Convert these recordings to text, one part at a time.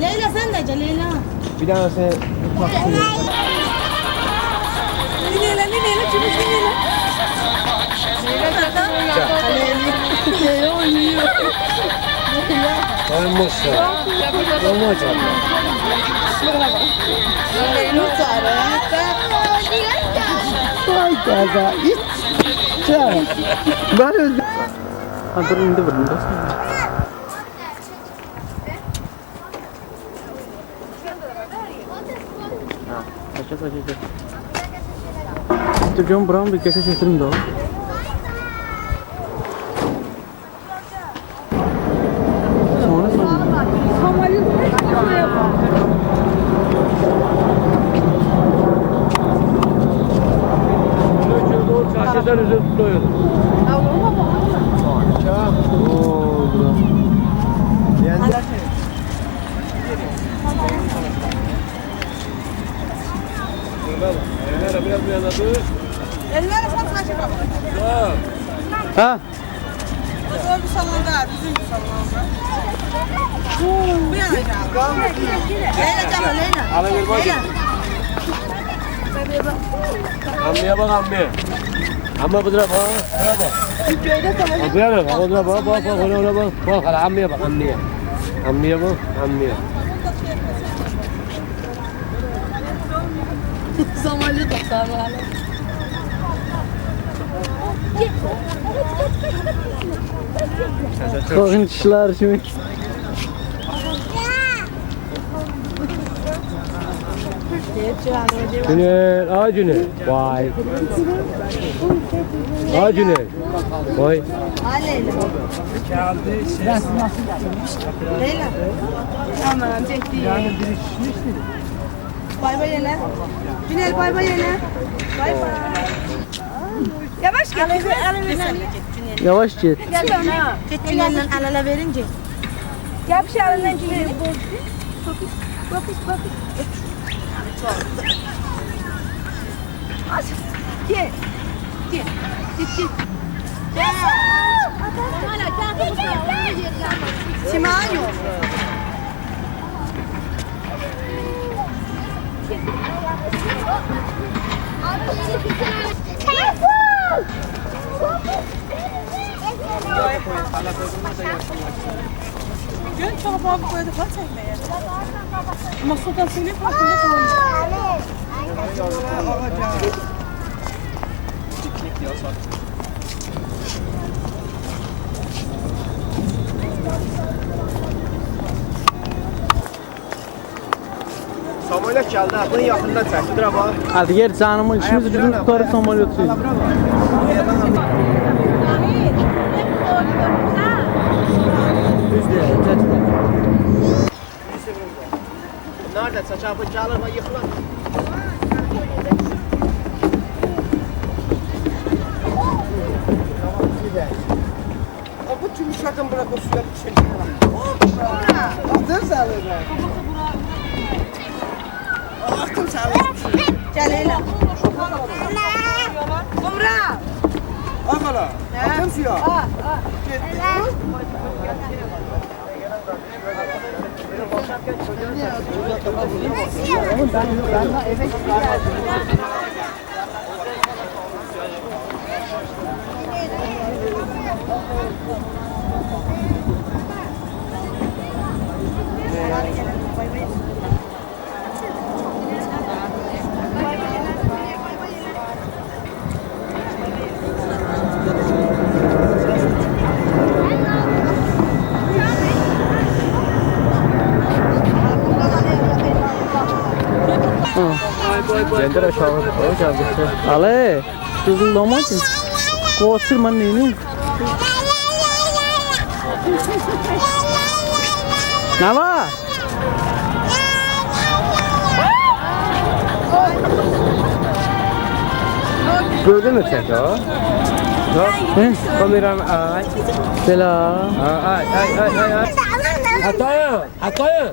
Leyla sen de gel Leyla. Bir daha sen Nineyle çubuk nineyle. Leyla oynuyor. olmuşsa. Olmayacak. Leyla sarı. Vay gaza iç. Çay. Ben öldüm. Ha dur indi burada. Aşağı aşağı. John Brown bir geçe çektim daha. Sonra. Çarşıdan üzüm tutuyor. Biraz bir yana dur. Elleri fatma çıkar. Ha? O bir salonda, bizim bir salonda. Bu yana gel. Leyla gel Leyla. Ala bir bak. Ammiye bak ammiye. Amma bu tarafa bak. Ammiye bak. O tarafa bak. Bak ona bak. Bak hala ammiye bak ammiye. Ammiye bak ammiye. Zamanlı da sarı. Korkunçlar şimdi. Güner, aa Güner. Vay. Aa Güner. Vay. Leyla. Aman çekti. Bay bay Yener. Günel bay bay Yener. Bay bay. Yavaş gel. Yavaş git. Git Günel'le el ele verince. Yap şu arından Günel'i. Gel. Gel. Git. Siman yok. Gün çok abi koydu falan çekmeye. Ama sultan söyleyip hakkında kalmış. Samolyot geldi. Bunun yakından çekti. Bak. Hadi gel canımı işimiz ucunu tutarız samolyotu. Nerede? Saçabı çalır ve yıkılır. Bu tüm şartın bırak o suya bir şey. Attım sağlığına. Attım sağlığına. Gel Leyla. Kumra. Akala. Attım suya. Gender aşağı. O geldi. Ale, kızım domates. Koşur man neyini? Ne var? Gördün mü sen o? Hı? Kameram ay. Selam. Ay. Atayın.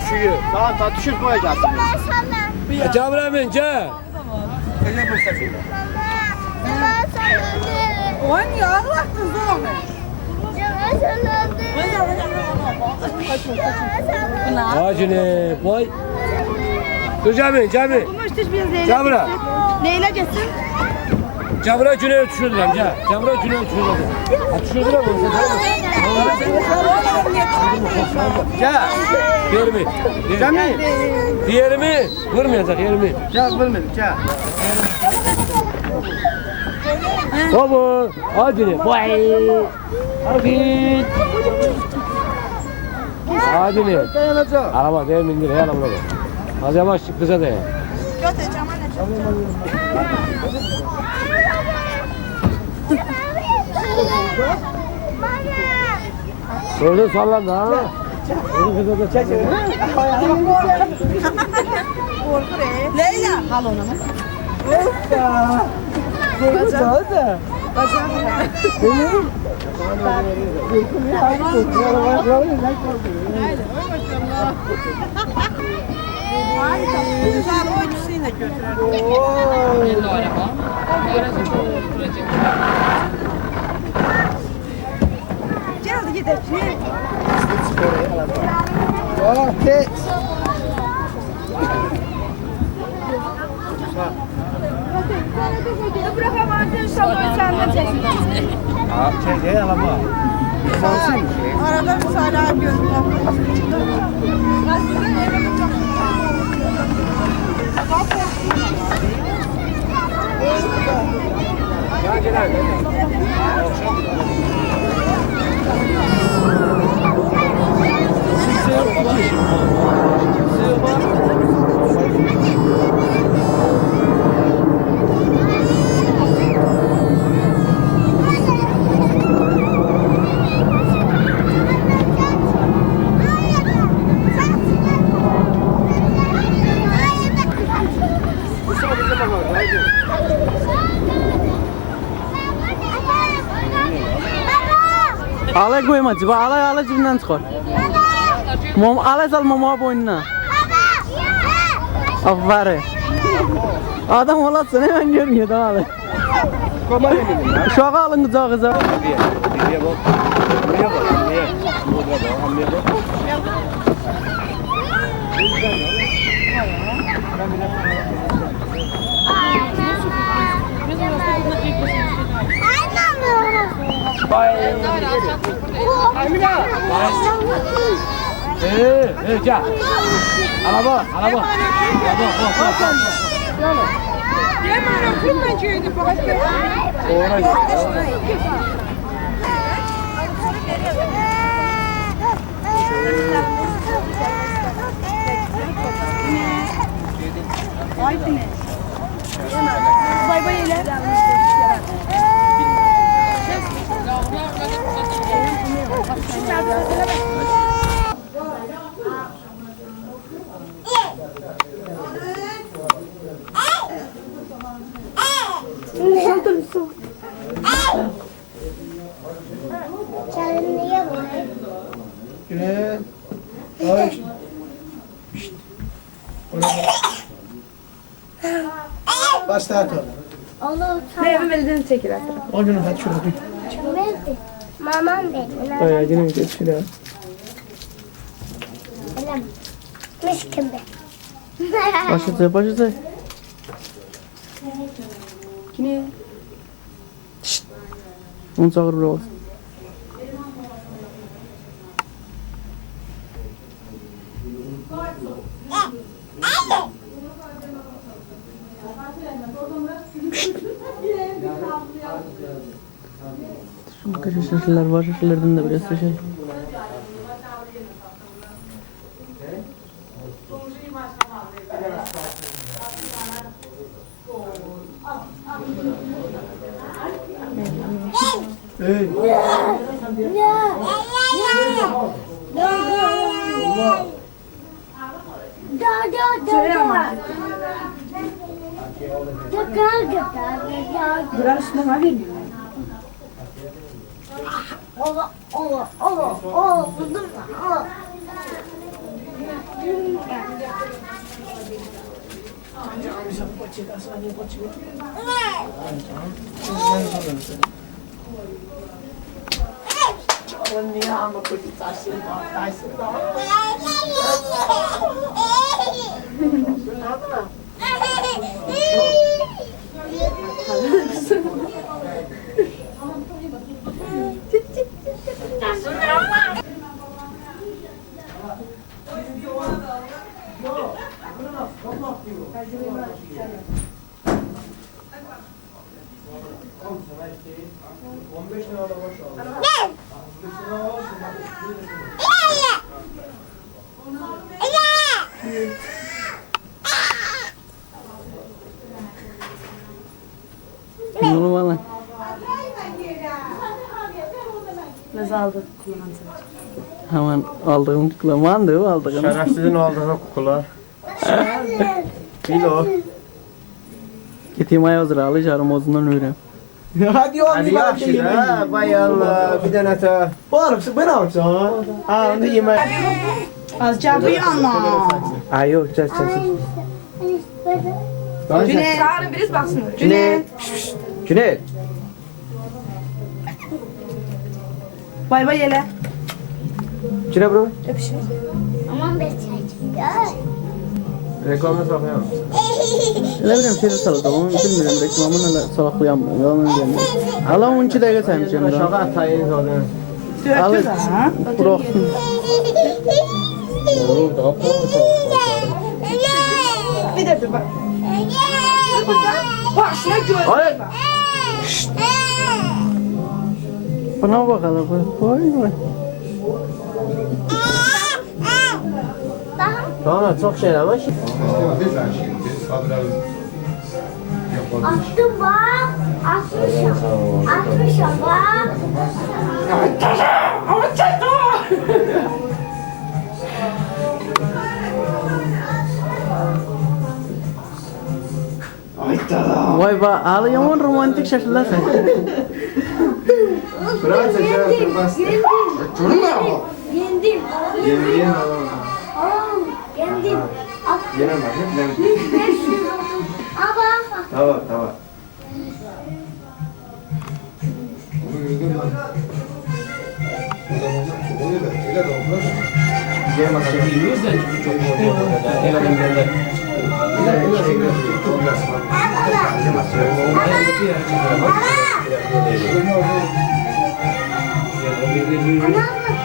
Düşüyor. Tamam düşür koyacaksın. Camra bence. On ya Allah kızım. Acine boy. Dur Cami. Camra. Neyle geçsin? Camra cüne düşürdü amca. Camra cüne düşürdü. Düşürdü mü bunu? Gel. Diğeri mi? Cemil. Diğeri mi? Vurmayacak yeri mi? Gel vurmadım gel. Baba. Acine boy. Hadi. Acine. Dayanacak. Araba değil mindir ya lan bunu. Az yavaş kıza de. Götüreceğim anne. Gördün sallandı ha. Bunu kıza da çek. Leyla. Bacak da. Güzel oyuncusunu da götürelim. Gel hadi gidelim. Okey. Bırakamazsın salon senden çeksin. Çek gel ama. Arada bir Salih abi gözüm Alay koyma ciba, alay cibinden çıkar. Alay sal mama boynuna. Aferin. Adam olasın hemen görmüyor da alay. Şu an alın kıza kıza. Buraya bak. Buraya bak. Buraya bak. Gel. Araba. Yemeğine kurban çeydi fakat. Bay bay ile. Güne. Ay. Basta ato. Ne evim elden çekil artık. O günü hadi şurada dur. Mamam benim. Ay yine mi geçti Selam. Miskin be. Başladı. Kime? Onu çağır buraya olsun. Şu kaç şişeler var, şişelerden de biraz şey. Hey. Burası ne var bilmiyorum. Bunu bana. Nasıl aldı? Hemen aldığım tıklamandı o aldığım. Şerefsizin aldığına kukula. Kilo. Giteyim ayazır alacağım ozundan öyle. Hadi oğlum Hadi yaxşı da, bay Allah, bir dənə ta. Bağırıpsın, ben almışsın ha. Ha, onu yemək. Azca bir yana. Ay yok, çək. Cüneyt. Çağırın birisi baksın. Cüneyt. Cüneyt. Bay bay yele. Cüneyt bro. Aman be çay. Reklamına bakıyorum. Ne bileyim şeyde saladı onu bilmiyorum reklamını öyle salaklayamıyorum yalan diyeyim. Alam 12 dakika saymışım Aşağı da. atayın zaten. Al et. Bırak. Oo, daha pahalı. Bir de dur bak. Bak şuna gör. Hayır. Bana bakalım. Vay vay. Tamam, çok şey ama. Attım bak. Atmışım bak. Vay be ağlayan romantik şarkılar sen. Yendim. Yendim. Yenem var, yenem. 500 oldu. Ama. Tamam. Yemek yediğimiz de çok oluyor.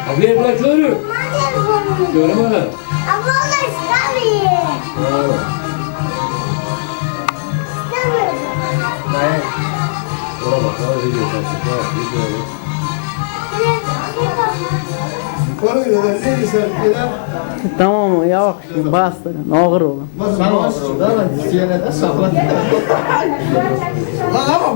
Abi bırak görüyor. Görüyor mu? Ama onu istemiyor. Ona bak, ona video çekti. Tamam ya bak şimdi bastı. Ne olur oğlum. Sen olsun da lan, isteyene de sakla. Lan ama.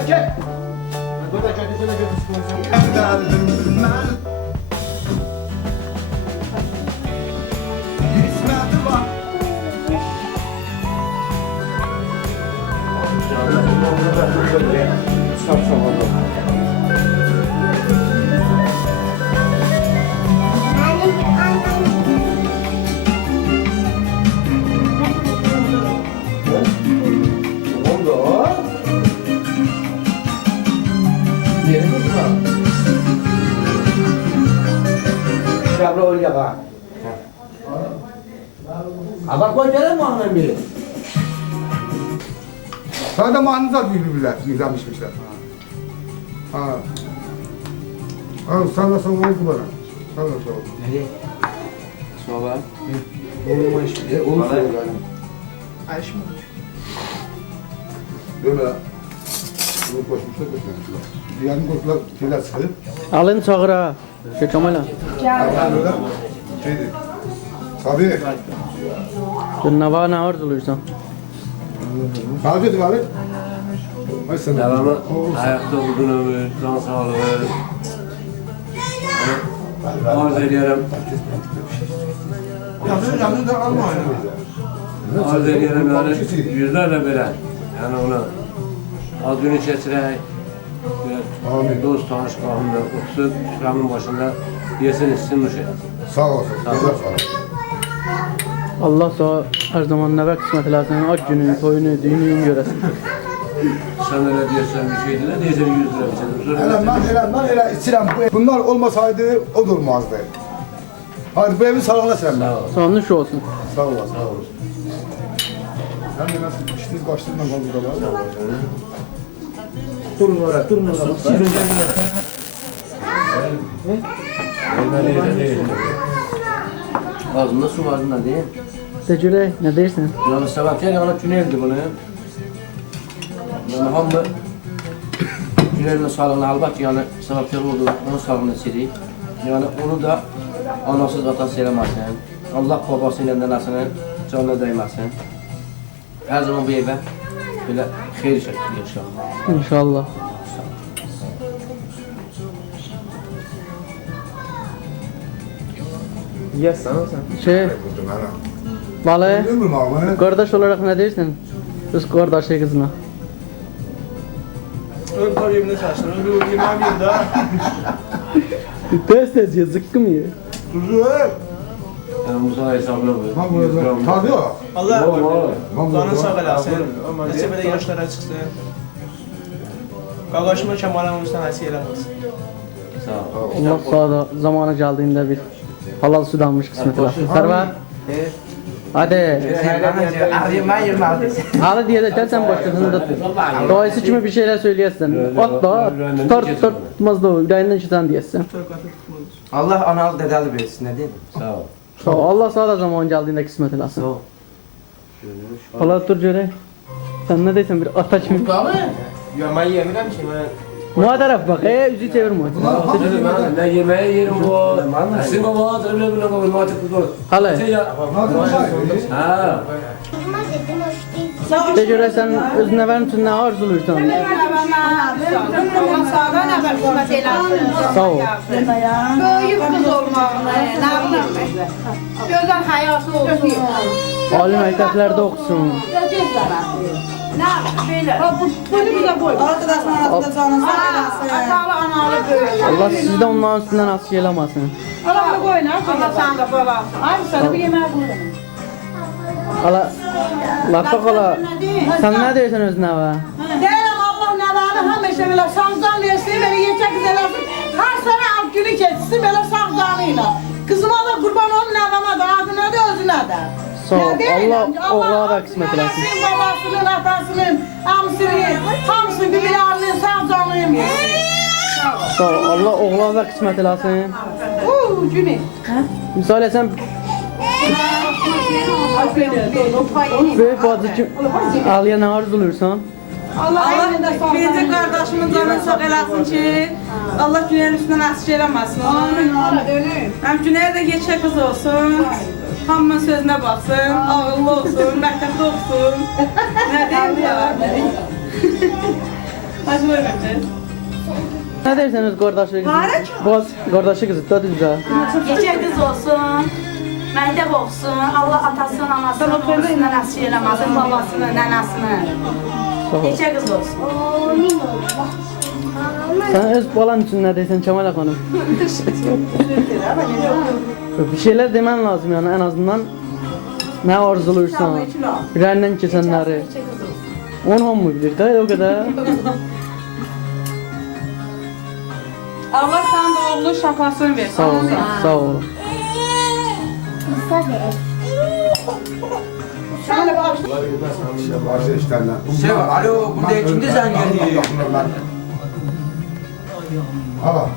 çek. Burada götürsene götürsün. Sabra olacak ha. Abak koy gene mi annem biri? Sana da manızat birbirler, güzelmişmişler. Ha. Al, sana oldu bana. Sana oldu. Nereye? Sonra. Olma işte. Onu söylüyorum. Ayşe mi? Böyle. Bunu koşmuşlar koşmuşlar. Yarın koştular, şeyler sıkı. Alın çağıra. Şey Kemal'a. Arkadan böyle. Şeydi. Tabii. Dün ne var ne arzuluyorsan. Sadece var. Ay sen. Devamlı ayakta uzun ömür, can sağlığı. Arz ediyorum. Yanında alma Arz ediyorum yani yüzlerle veren. Yani ona az gün içerisinde bir dost tanış kavimle oturup şuramın başında yesin içsin şey. Sağ olasın. Güzel sağ olasın. Allah sağ her zaman ne kısmet edersen aç günün, toyunu, düğünün göresin. Sen öyle diyorsan bir şey değil, diyesen 100 lira biçelim. Hele içirem. Bunlar olmasaydı o da olmazdı. Hadi bu evin salonuna selam. Sağ ol. Sonlu şu olsun. Sağ olasın. Sağ ol. Hem de nasıl içtiğiniz başlarından kaldı da var. Durun oraya, durun oraya. Sizin Ağzında su var bundan değil. Tecrübe ne dersin? Yani sabah yana tüneldi bunu. Yani hamı tünelin sağlığına almak yani sabah oldu onun sağlığına seri. Yani onu da anasız atası eləməsin. Allah babasıyla nənəsinin canına dəyməsin. Her zaman bu evə belə xeyir şəkildə yaşayalım. İnşallah. Yes, sana sen. Şey, Vallahi Değil mi abi? kardeş olarak ne dersin? Biz kardeşi kızına. Ön tabiimle çalıştım. Ön bir yemeğim yılda. Test ya zıkkı mı ya? Kuzu. Yani Musa hesabına Bak burada. Tadı o. Allah Bak canın sağ burada. olasın. Nesi böyle yaşlara çıksın. Qaqaşıma Kemal'ın həsiy eləməsin. Sağ ol. Allah sağ da zamanı geldiğinde bir halal sudanmış kısmet edersin. Server. Hadi. Hala diye de sen başkasını da tut. Doğası kimi bir şeyler söyleyesin. Ot da tutar tutmaz da yüreğinden çıkan diyesin. Allah analı dedeli versin ne diyeyim? Sağ ol. Sağ ol. Allah sağ da zaman geldiğinde kısmet edersin. ol. Hala dur göre. Sen ne deysen bir ata kimi. Yemeği yemirəm ki, mən Muhataraf bak. Yüzü çevirme. Ne yemeği yerim bu. Sizin baba tabii bile baba muhatap tutar. Hala. Ha. De göre sen özüne verin tüm ne arzuluyorsan. Sağ ol. Böyük kız olmağını, ne bileyim. Gözəl hayası olsun. Ali mekteplerde okusun. Bunu bize boy. Arkadaşlar arasında canın sağ olasın. Atalı analı böyle. Allah sizi de onların üstünden asıl eylemesin. Allah'ını koyun. Allah sana da böyle olsun. Ay sana bir yemeğe bulurum. Hala. Lafta kala. Sen ne diyorsun özüne be? Deyirəm Allah nəvəni həmişə belə sağdan versin, belə yekə güzel olsun. Hər sənə alt günü keçsin belə sağdanıyla. Kızıma da qurban olun nəvəmə də, adına da özünə də. Sağ ol. Allah oğlana da kısmet eylesin. Anasının, babasının, atasının, hamısının, hamısının bir alının sağdanıyım. Sağ ol. Allah oğlana da kısmet eylesin. Günü. Misal sen büyük bacıcım Aliye ne arzuluyorsan. Allah birinci kardeşimin canını sağ eləsin ki, Allah günəyin üstündən əsir eləməsin. Həm günəyə də geçə qız olsun, hamının sözünə baxsın, ağıllı olsun, məktəbdə oxusun. Nə deyim ya? Hadi vermemiz. Ne dersiniz kardeşlik? Hariç? Boz kardeşlik kızı da güzel. Geçer kız olsun. Məktəb olsun. Allah atasının, anasının, oğlusuna nəsib eləməsin, babasını, nənəsini. Sağ ol. Geçer kız olsun. Amin Allah. Sen öz balan için ne dersin Kemal Hanım? Bir şeyler demen lazım yani en azından. Ne arzuluysan. Birenden geçenleri. Onu mu bilir de o kadar. Allah sana da oğlu şafasını versin. Sağ ol. Sağ ol. Musa ver. Başka işlerden. Şey var, alo, burada kimdi sen geliyor? Hala.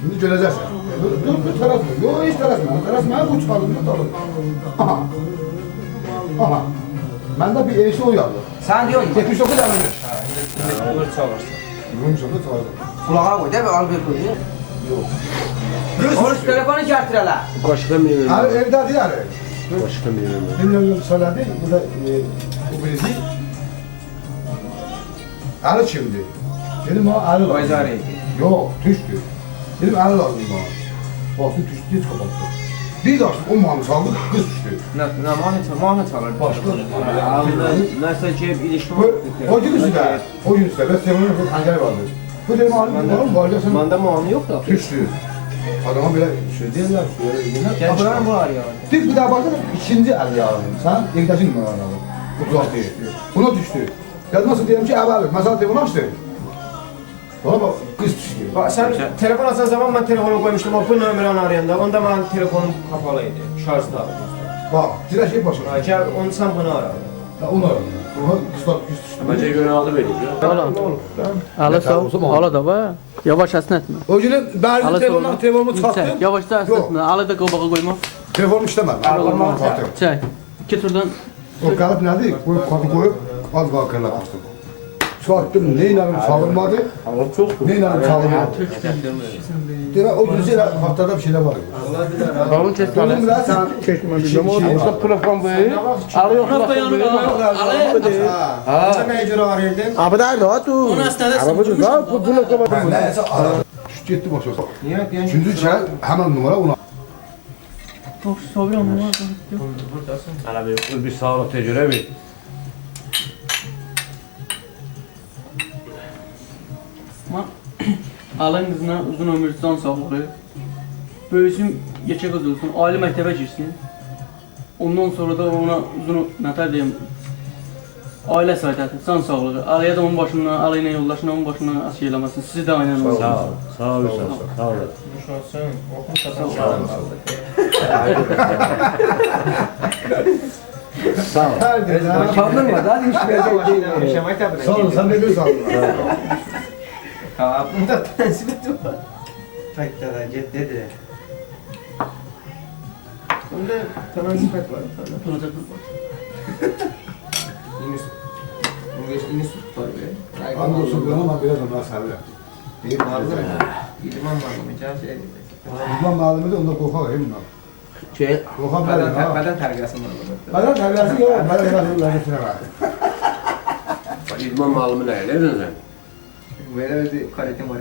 Şimdi göreceksin. Dur tarafı. Yok hiç tarafı. Tarafı bu çıkardım. Aha. Aha. Bende bir erişi uyandı. Sen diyorsun. 79 tane. Vur çağırsın. Rum şoku çaldı. Kulağa koy değil mi? Al bir koy. Yok. Oğlum şu telefonu getir hele. Başka bir Abi evde değil yani. Başka bir yerim. Bilmiyorum söyledi. Bu da bu birisi. Arı şimdi. Dedim o arı lazım. Bayzari. Yok düştü. Dedim arı lazım bana. Baktım düştü hiç kapattı. Bir de açtım o muhammed saldı kız düştü. Ne mani çalar. Başka. Nasıl ki ilişki O gün üstüne. O gün üstüne. Ben Semun'un bir pencere vardı. Bu dedim oğlum varacaksan Manda muamı yok da. düştü. Adama bile şey diyorlar. Şöyle Ablam var ya. Tık bir daha baksana ikinci el yağını. Sen evdəkin mi var abi? 36 değil. Buna düştü. Ya nasıl diyelim ki evvel. Mesela telefonu açtı. Bana bak kız düştü. Bak sen telefon açan zaman ben telefonu koymuştum o bu numaranı arayanda. Onda benim telefonum kapalıydı. Şarjda. Bak direkt şey başına. Gel onu sen bunu ara. Ya onu aradım. Ona kızlar kız düştü. Bence göre aldı veriyor. Oğlum. Ala sağ ol. Ala da var. Yavaş esnetme. O günü ben Ala telefonumu çıkarttım. Yavaş da esnetme. Ala da kabağa koyma. Telefonum işlemedi. Telefonumu çıkarttım. Çay. İki turdan. O kalıp nerede? Bu kapı koyup az bakarla açtım. Çıkarttım. Neyle çalınmadı? Neyle çalınmadı? Demek o gün şeyler haftada bir şeyler var. Babun çeşme. Oğlum biraz Çeşme bizim o. Orada telefon böyle. Ala yok. Sen neye göre arıyordun? Abi da da tu. Onu esnetsin. Araba da bunu kapat. ben neyse aradım. Şu gitti başa. Niye? Üçüncü çay hemen numara ona. Çok soruyorum mu? Ana bir sağ ol tecrübe bir. Alın kızına uzun ömür can sağlığı. Böylesinin geçecek olsun. Aile mektebe girsin. Ondan sonra da ona uzun neler diyeyim. Aile saadeti, can sağlığı. Alaya da onun başından, alayla yoldaşına onun başından asıl eylemesin. Sizi de aynen olsun. Sağ ol. Sağ ol. Sağ ol. Sağ ol. Kandırma daha hiç Sağ ol sen de bir sağ ol. Bunda transmit var. Hakikaten git dedi. Bunda transmit var. İnis var be. Andolsun ben ama biraz ondan sarılıyor. İyi Vardı vardı. mı? İdman var mı? Hiç şey değil. İdman malzemede onda korkak var bilmem. Şey, Korkak var ya. beden terbiyesi var burada. Bana terbiyesi yok. Bana terbiyesi var. İdman malımı ne? Ne dedin sen? Böyle bir kalitem var.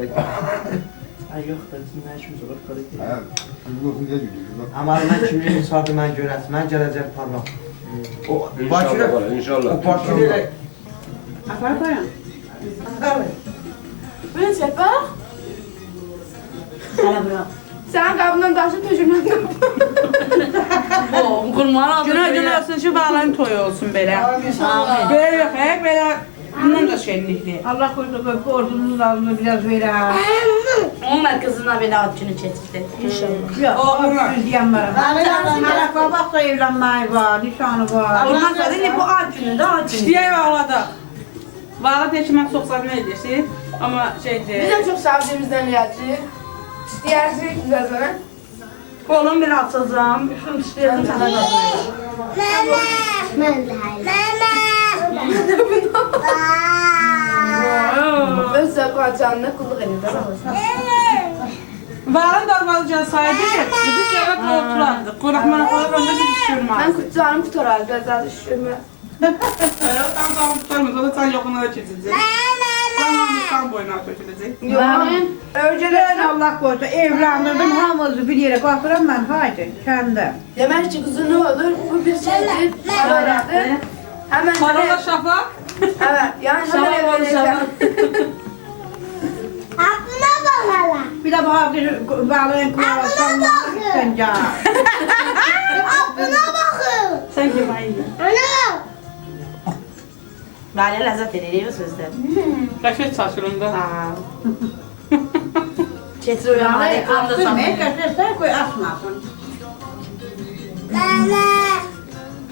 Ay yok da ne işimiz olur kalite. Evet. Bilmiyorsun diye gidiyor. Ama ben kimin hesabı ben görəsən, mən gələcəm parlam. O Bakıda İnşallah. o Bakıda Afar koyun. Böyle çekme. Hala bırak. Sen kabından taşı tökülmən qap. O, qurman aldı. Günah olsun şu bağların toyu olsun belə. Amin. Böyle yok he, böyle bunun da şenlikli. Allah korusun ordunun alnını biraz verir. Onlar kızına belə ad günü keçirdi. Yok, Oğlum. yüz diyen var. Hala bak da evlenmeyi var, nişanı var. Ondan sonra ne bu ad günü də ad günü. İşte bağladı. Bağla deşmək çox savunma edirsin. Amma şeydir. Biz de çok sevdiğimizden geldi. İsteyersin güzel sana. Oğlum bir atacağım. Şunu istəyirdim sana da. Ben de Öz zakatçanına kulluk edildi. Bağın darbalıcan saydı. Biz yerə oturardık. Qonaq-manaqlar onda bir düşürmez. Ben kutularımı kurtarardı. Biraz daha düşürme. Tam tutarmaz, o da sen yokuna geçirecek. Tamam, tam boyuna tökülecek. Önceden Allah korusun evlendirdim hamımızı bir yere bakıram ben haydi kendim. Demek ki kızı ne olur? Bu bir şeydir. Paradır. Hemen Parola şafak. evet. Yani hemen evleneceğim. Bir de bahadır balığın kulağı sallanırken ya. Sen kim ayı? Lale lezzet ediyor sözden. Kaşet saçlarında. Çetir uyanlar Yani ekranda astırmaya sanmıyor. kaçırsan koy asmasın.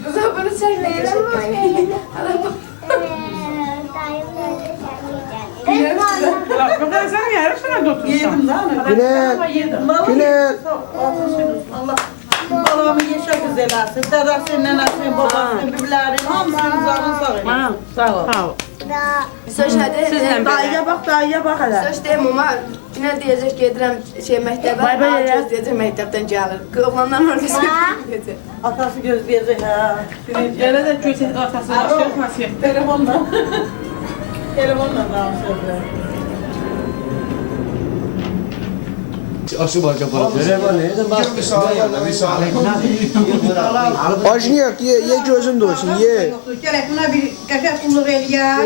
Kızı bunu çekmeyelim. Bakın sen yarışına da otursan. Yedim daha ne? Günel. Yedim. Günel. Allah babamı yaşa güzel alsın. Dedesinin, nenesinin, babasının, birbirlerinin hamısının canını sağ olun. Sağ ol. Sağ ol. Sizlə Dayıya bak, dayıya bak hele. Söz deyim ama yine deyəcək gedirəm məktəbə. Bay bay ya. Gözləyəcək məktəbdən gəlir. Oğlandan orada söz Atası gözleyecek ha. Elə də götür atası başlayır xasiyyət. Telefonla. Telefonla danışıyorlar. Aşı var yapalım. Ajniyak ye gözün doysun ye. Gerek buna bir kaşak kulluk el ya.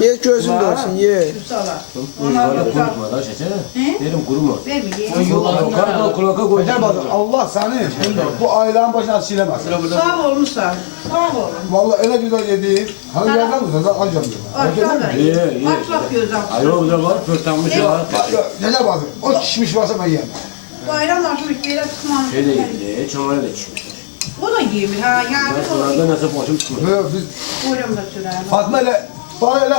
Ye gözün doysun ye. Dedim kurumaz. Vermeyin. Kulaka koy. Allah seni bu ailenin başına silemez. Sağ olmuşsan. Sağ olun. Vallahi öyle güzel yedi. Hani yerden mi? Alacağım diyorum. Aşağı da Ye, iyi. ye. Akşam gözüm. Ayol da var, pörtlenmiş var. Neler bazı? O kişmiş varsa ben yiyemem. Bayram aşırı bir yere tutmam. Şey de yedi, çamara da içmiş. O da yemiş ha. Yani Ben o da sonradan nasıl başım tutmuş. Biz Buyurun da sürer. Fatma ile bana öyle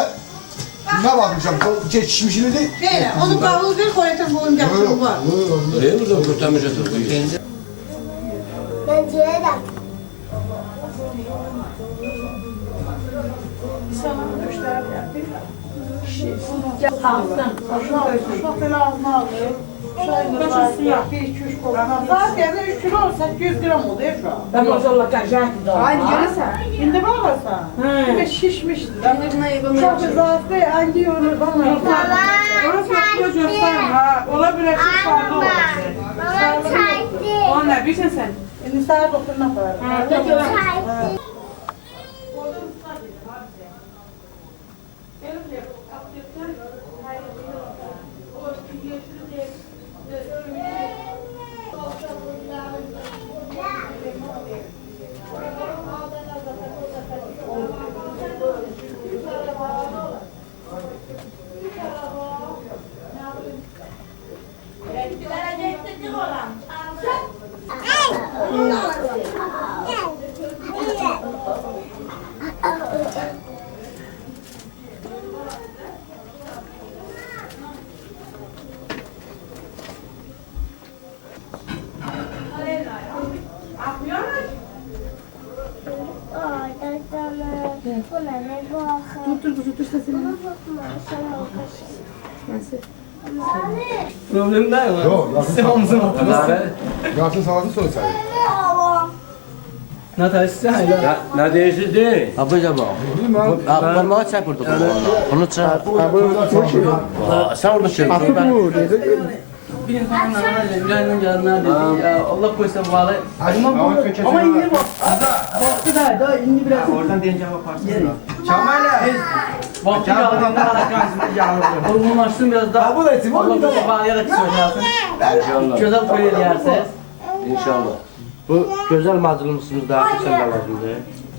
ne bakmışım? Kişmişini değil. Şeyle, onun kavuğu bir koyatır boyun yaptığım var. Değil mi? Pörtlenmiş atır koyuyor. Çok böyle ağzına aldı. Kaşın suya. Bir iki üç kol. Zaten 3 kilo 800 gram oluyor şu an. Ben maşallah kaçak da. Aynı görürsən. Şimdi bakarsan. Bir de şişmişti. Buna Çok yapılır. zaten hangi onu bana. Orası yapıyor göster ha. Olabilir ki sardı olabilir. O ne bilsin sen? Şimdi sağ doktoruna koyarım. Problem değil mi? Yok, Sen omzuna oturursun. Yasin salatı sorsaydı. Natal sen hala. Ne değilsiz değil. Abıca bak. Bilmem. Parmağı çek burada. Onu çek. Sen orada şey. Bir insanın nerede? Bilal'den geldi nerede? Ya Allah koysa bağlı. Ama iyi bak. Baktı da indi biraz. Oradan deyince yaparsın. Baktı geldiğinde harakansın. Olgunlaştın biraz daha. Bu da etim. Allah koysa bağlayarak söylersin. İnşallah. Güzel koyu yersiniz. İnşallah. Bu gözəl məclisimizdə sən də lazımdır.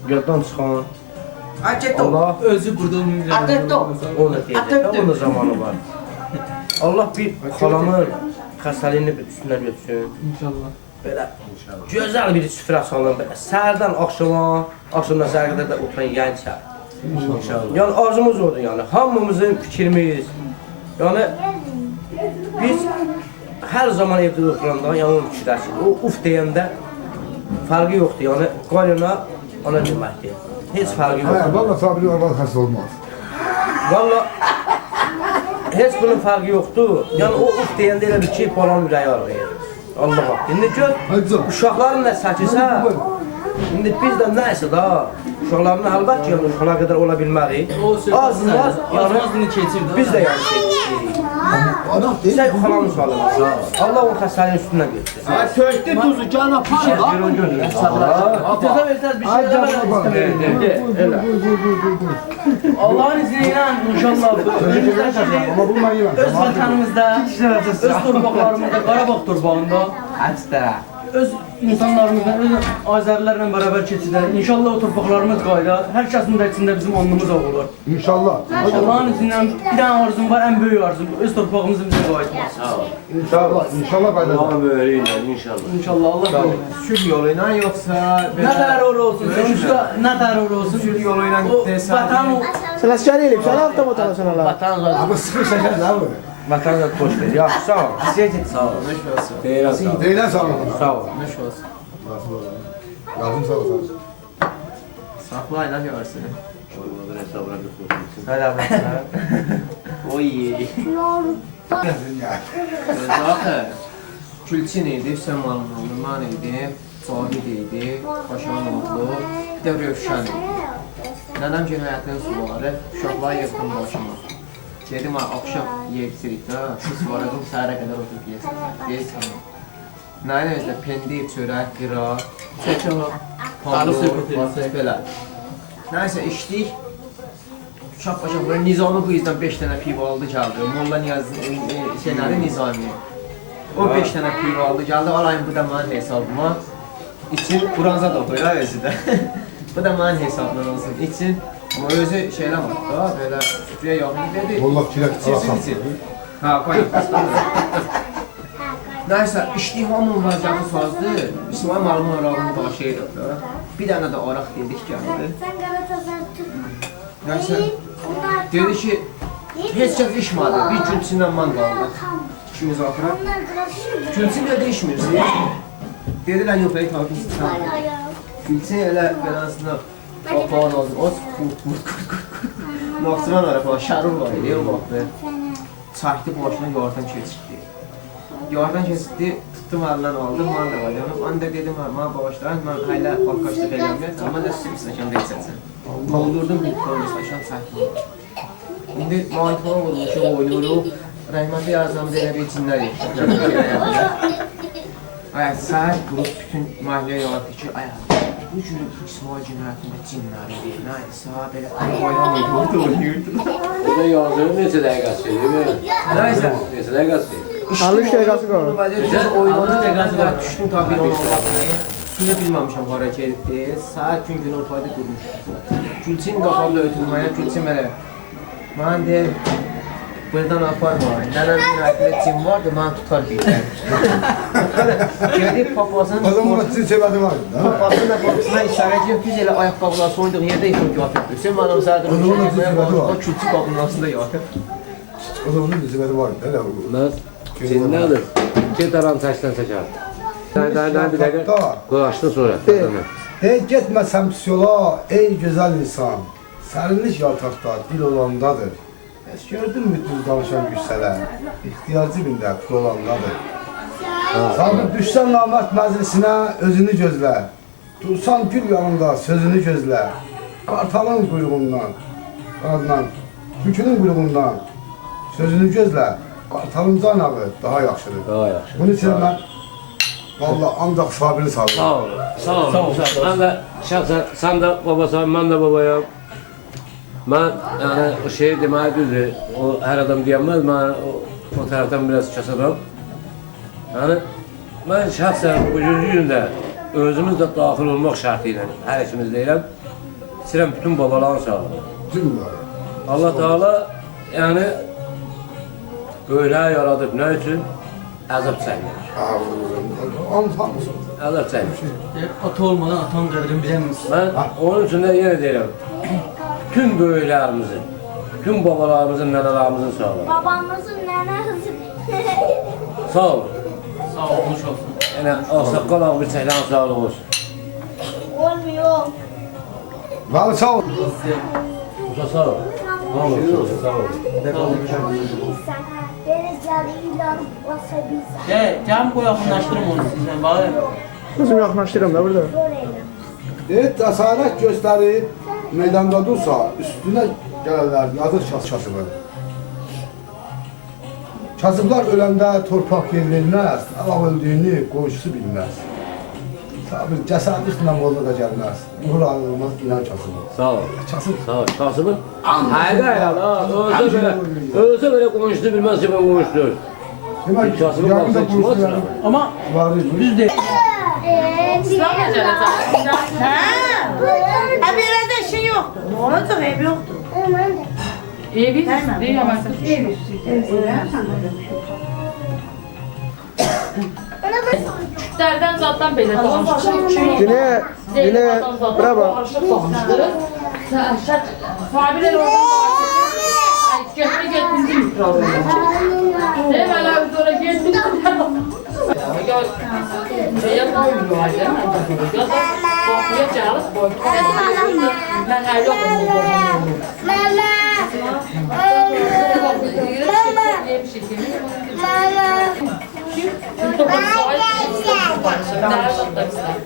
Gözdən çıxan Allah Özü burada olmayacak. o da deyəcək. Onun da zamanı var. Allah bir xalamın xəstəliyini üstündən götürsün. İnşallah. Belə gözəl bir süfrə salın. Belə səhərdən axşama, axşamdan səhərə qədər də oturan yeyən çay. İnşallah. Yəni arzumuz odur yəni. Hamımızın fikrimiz. Yəni biz hər zaman evdə oturanda yəni onu fikirləşirik. O uf deyəndə fərqi yoxdur. Yəni qalyana ona deməkdir. Heç fərqi yoxdur. Valla sabri var hasta olmaz. Valla heç bunun fərqi yoxdur. Yəni o uf deyəndə elə bir ki, balanın ürəyi ağrıyır. Allah bak. İndi gör, Hadi canım. uşaqların nə çəkirsə, indi biz də nəysə da, uşaqlarına halbuki ki, yəni uşaqlara qədər ola bilmərik. O Azınlar, yəni Azmazını keçirdi. biz də yəni şey. Ana değil. Sən xalanın sualına. Allah o xəstəliyin üstündən getsin. Tökdü tuzu can apar. İcazə versəz bir şey Elə. Allah'ın izniyle inşallah önümüzdeki Ama bunu ben yemem. öz vatanımızda, öz torpaqlarımızda, Qarabağ torpağında Hətta. öz insanlarımızla, öz Azərlərlə bərabər keçidər. İnşallah o torpaqlarımız qayıdar. Hər kəsin də içində bizim anımız olur. İnşallah. Allah'ın izniyle bir dənə arzum var, ən böyük arzum. Öz torpağımızın bizə qayıtması. İnşallah. İnşallah kaydedeceğim. Böyleyle inşallah. İnşallah Allah bilir. Sülh yoluyla yoksa Ne terör olsun, sonuçta ne terör olsun. sülh yoluyla O desem. vatan o Sen asker değilim, sen hafta motorlasın Allah. Vatan zat, Ama sıkı şeker ne bu? vatan zat xoş ver. Yaxşı, sağ ol. Sağ ol. Değilen sağ ol. Değilen sağ olun. Sağ ol. Lazım sağ olun. Saklayla görsün. Böyle hesabına bir koysun. Hadi abla. Oy. Zaten Külçin idi, Hüseyin Malımlı, mən idim, Cavid idi, Paşan oldu, bir də Rövşən idi. Nənəm cinayətinin suları, uşaqlar yıxdım başıma. Dedim, akşam yeyirsirik da, şu suvarıqım səhərə qədər oturub yesin. Deyirsən. Nəylə özlə pendir, çörək, qıra, pamuk, belə. Nəysə içdik. Uşaq başa böyle Nizami bu yüzden 5 tane pivo aldı geldi. Molla Nizami, Nizami. O 5 tane pivo aldı geldi. Alayım bu da mənim hesabıma. İçin buranza da koyur ha özü də. Bu da mənim hesabımdan olsun. İçin. Ama özü şeylə var da böyle sütüye yaxın dedi. Vallahi çilek İçirsin için. Ha koy. Neyse içti hamının vaziyatı sazdı. İsmail malımın arağını da şey yaptı. Bir tane de araq dedik geldi. Neyse. Dedi ki, heç kəs içmədi, bir Gülçinlə mən qaldıq. İkimiz axıra. Gülçin də içmir. Dedilər, yox, ey takip istəyəm. Gülçin elə beləsinə papağın oldu, o kurt. Naxçıvan araba, şərur var idi, o vaxtı. Çəkdi başına yardan keçirdi. Yardan keçirdi, tuttum əlindən aldım, mən də var. Mən də dedim, mən bağışlayın, mən hələ bakkaçlıq eləməyət, amma da süt stəkan versəsən. Doldurdum bir tane saçan çəkdim. İndi mantığına vurmuşum, oynuyorum. Rəhmətli yazdım, belə bir cinlər yetişdim. Səhər qrup bütün məhəlləyə yarattı ki, bu gün İsmail cinayətində cinlər edir. Nəysə, belə oynamayıb, oynayırdı. Burada yazığı neçə dəqiqəsi değil mi? Nəysə. Neçə dəqiqəsi? 60 dəqiqəsi qalır. Oynadı dəqiqəsi düşdüm tabi ona. Suyu bilməmişəm hara gedibdi. Saat gün ortayda durmuşdu. Gülçin qapalı ötülməyə, Gülçin mənə. Mən deyir, buradan aparma. Nənəm cinayətində cin vardı, mən tutar bilirəm. Gedib papasının... O zaman sizin sebebi var. Papasının da papasına işarət yox, biz elə ayaqqabılar soyunduq yerdə yıxıb yatırdı. Sen mənəm səhərdən O zaman da sebebi var. o Gülçin qapının altında yatır. O zaman da sebebi var. Öyle bu. Mən cinlədir. Get aram təşdən çəkər. Daha bir dəqiqə. Qolaşdın sonra. Hey gitme semsiyola ey güzel insan. Serinlik yatakta dil olandadır. Hiç gördün mü düz danışan güçseler? İhtiyacı binde pul olandadır. Sabit düşsen namert meclisine özünü gözle. Dursan gül yanında sözünü gözle. Kartalın kuyruğundan, qanadından, tükünün kuyruğundan sözünü gözle. Kartalın canağı daha yaxşıdır. Daha yaxşı. Bunun için ben vallahi ancak sabrini sağlıyorum. Sağ ol. Sağ ol. Mən də şəxsən, sən də babasan, mən də babayam. Mən yəni o şey deməli düzdür. O hər adam deyəməz. Mən o tərəfdən biraz kasabam. Yəni mən şəxsən bugünkü gündə özümüz də daxil olmaq şərti ilə hər ikimiz deyirəm. İstəyirəm bütün babaların sağlığı. Cümle. Allah Teala yəni böyləyi yaradıb nə üçün? Əzab çəkmək. Əzab çəkmək. Ata olmadan atan qədrini biləmiz. Mən onun üçün də yenə deyirəm. Bütün böyüklərimizin, bütün babalarımızın, nənələrimizin sağlığı. Babamızın nənəsi. Sağ olun. Sağ olmuş olsun. Yəni ağsaqqal ağ bir çəklərin sağlığı olsun. Olmuyor. Vallahi sağ ol. Sağ olun. Sağ olun. Sağ olun. Denizler ilan wasabi. Cəm qoy yaxınlaşdırım onu sizlə. Bax. Kızım yakınlaştırıyorum da burada. Oraya. Cəsarət göstərib meydanda dursa, üstünə gələrlər, yazır kasıbı. Kasıblar öləndə torpaq yer verməz, Allah öldüyünü qonşusu bilməz. Sabir, cəsarət üstünə qolda da gəlməz. Uğur ayrılmaz, inan kasıbı. Sağ ol. Kasıb. Sağ ol. Kasımı? Hayda ya la. Ölse böyle konuştu bilmez ki ben konuştu. Demək, Kasımı yanında kalsa çıkmaz qonşular mı? Amma var. düz deyil. Ha belə də şey yoxdur. Nə olacaq, ev yoxdur. Evi deyəməsin. Küçüklərdən zaddan belə danışmışıq. Yine bravo. Fabiler oradan getdi mikrofonda. Demələ sonra getdi. Ya qoymuyor ayda. Ya da qoxuya çalıb qoymuyor. Mən hələ oxumuşam.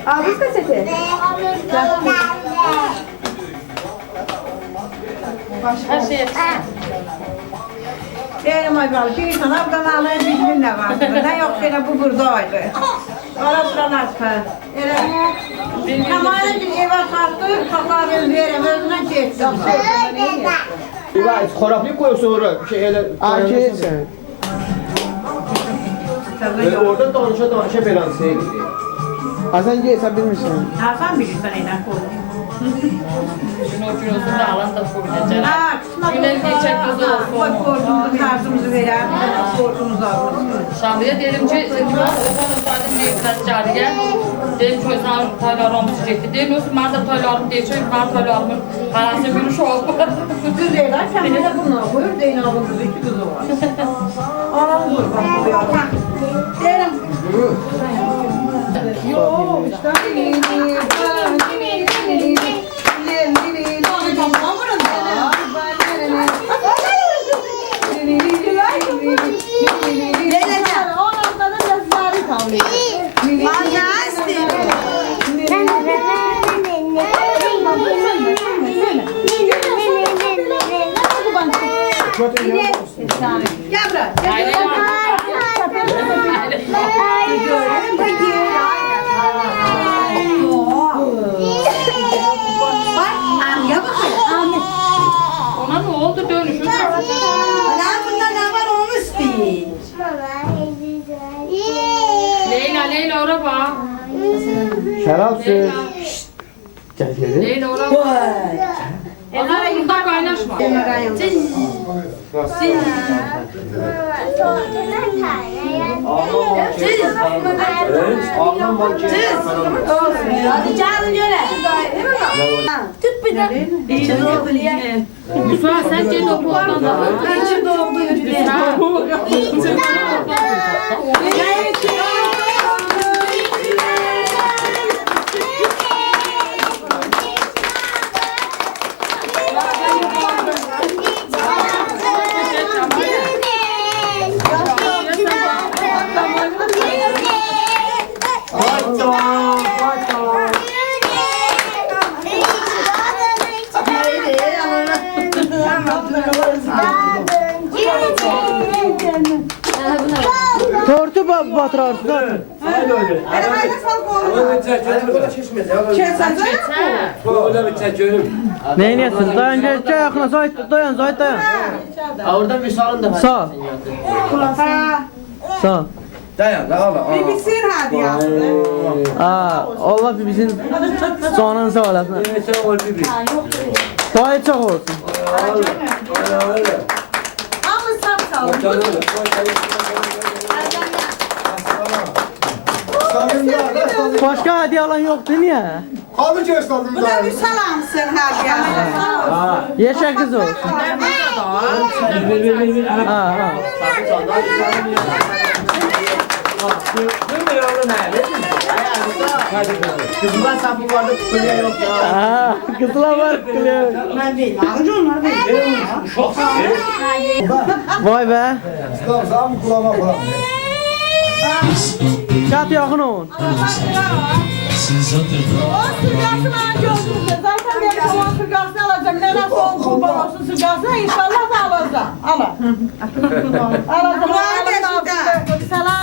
Ağız kaseti. Hər şey Deyirəm ay balı, bir insan abdan alır, bir nə var? Nə yox yenə bu buradaydı. Arasından açma. Elə tamamı bir evə qalxdı, paparını verəm, özünə getdim. İvay, xorablı koy sonra bir şey elə. Akiysən. Orada danışa belansı şey. Hasan geysən bilmirsən. Hasan bilirsən elə qoy. Günozunu alan da koyacaq. Ha, qısma Günel geçək qızı olsun. Qoy borcumuzu, kartımızı verəm, borcumuzu alırız. Şamlıya dedim ki, zaten mevzuat cariye. Dedim ki, sen toylarımı çekti. Dedim ki, ben de toylarımı diyeceğim, ben toylarımın parası bir şey oldu. Düz eyler, sen de bununla buyur, deyin ablamızın iki kızı var. Anam kurban koyalım. Derim. Yok, işte. Ona ne oldu dönüşü? Leyla ora bak. Şərabsız. Gəl gelin. Leyla ora bak. Onlara burada kaynaşma. Ağlam var ki. Hadi canım göre. Tut bir de. Yusuf sen gel o buradan da. Kaçı doğdu. Tortu batırarsın. Haydi öyle. Ama bir çekelim. Böyle çeşmez ya. Böyle bir çekelim. Ne niyesin? Dayan gel yakına Zahit dayan. Orada misalın da Sağ. Sağ. Dayan da al. Bilsin hadiyası. Allah bizim sonunu sağ olasın. Sen ol bir. Zahit çok olsun. Alın sap salın. Başka hediye alan yoktu niye? Abi gösterdim Bu da bir salamsın hadiyası. Yaşa kız olsun. Ha. Kızılar sapı vardı, kızılar yok ya. Kızlar var kılıyor. Ben değil. Ağacı onlar değil. Vay be. Sağ kulağıma falan. Çat yaxın olun. O sırgasını ben gördüm. Zaten benim olan sırgasını alacağım. Ne nasıl on kurban olsun sırgasını inşallah da alacağım. Alın. Alacağım. Selam.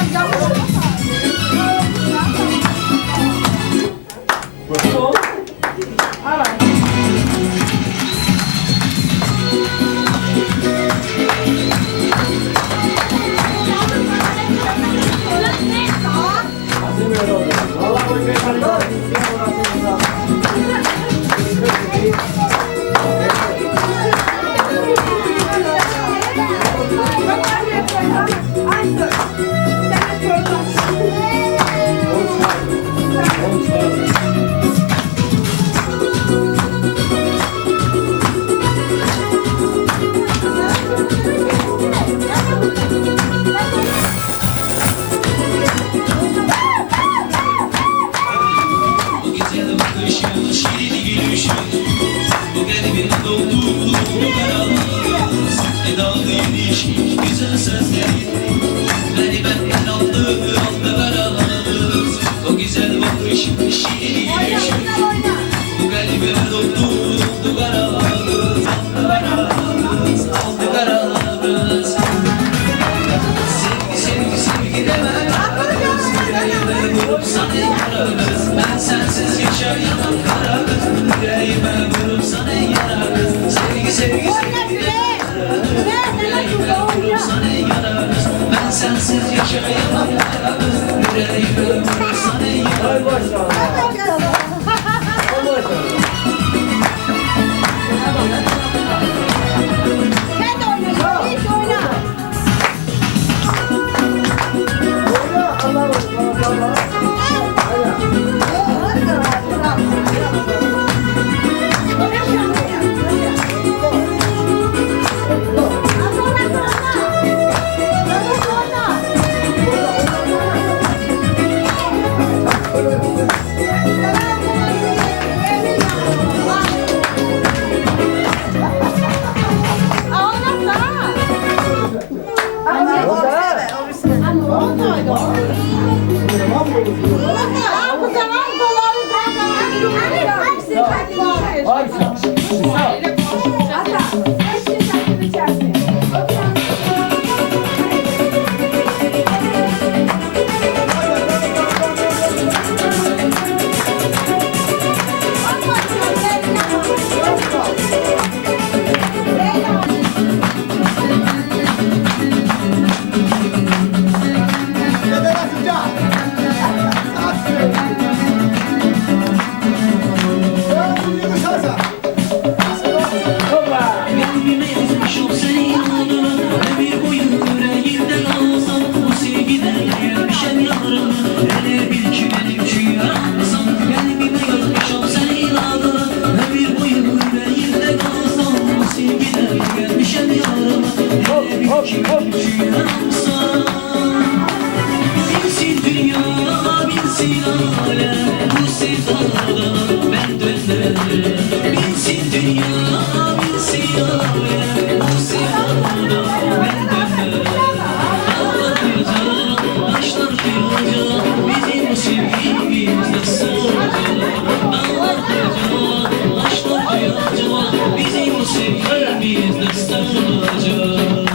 Bizim o sevgimiz nasıl olacak?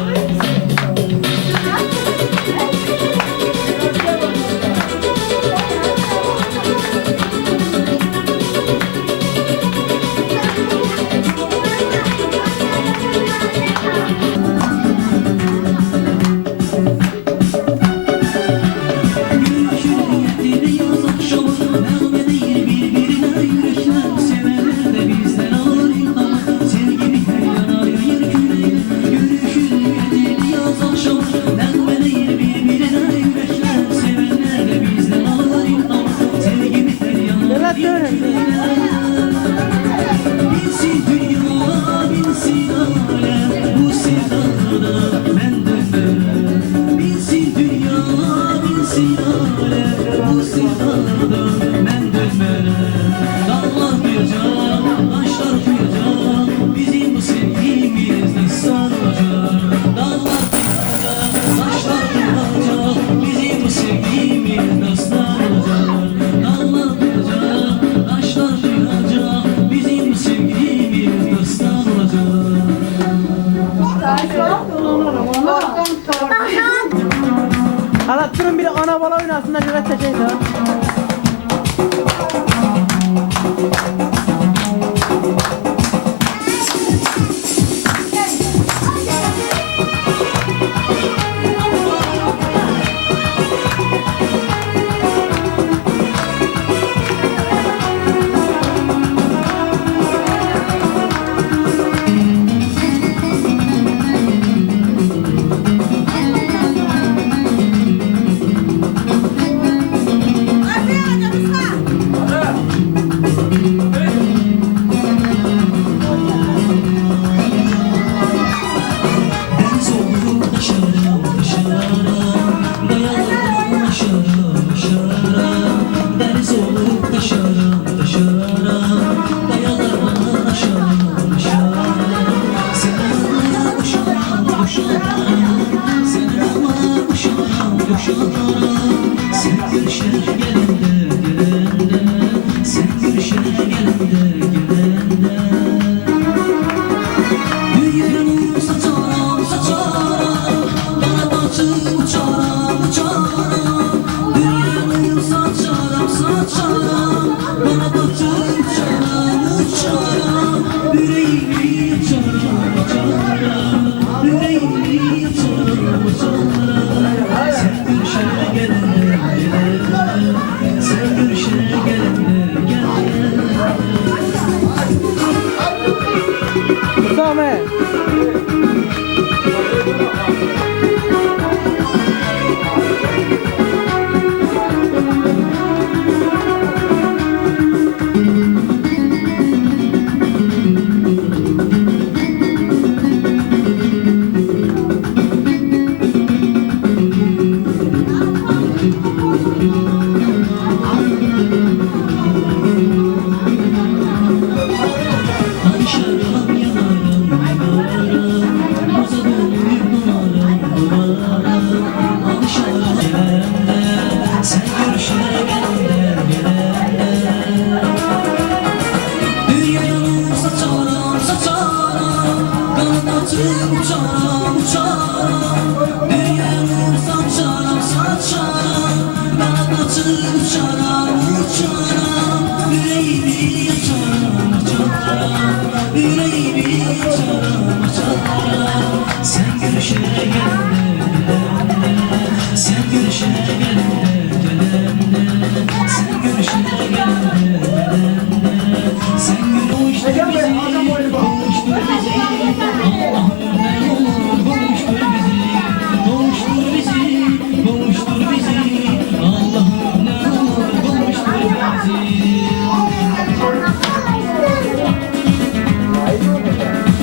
ana bala oynasın da göbek çekeyim de.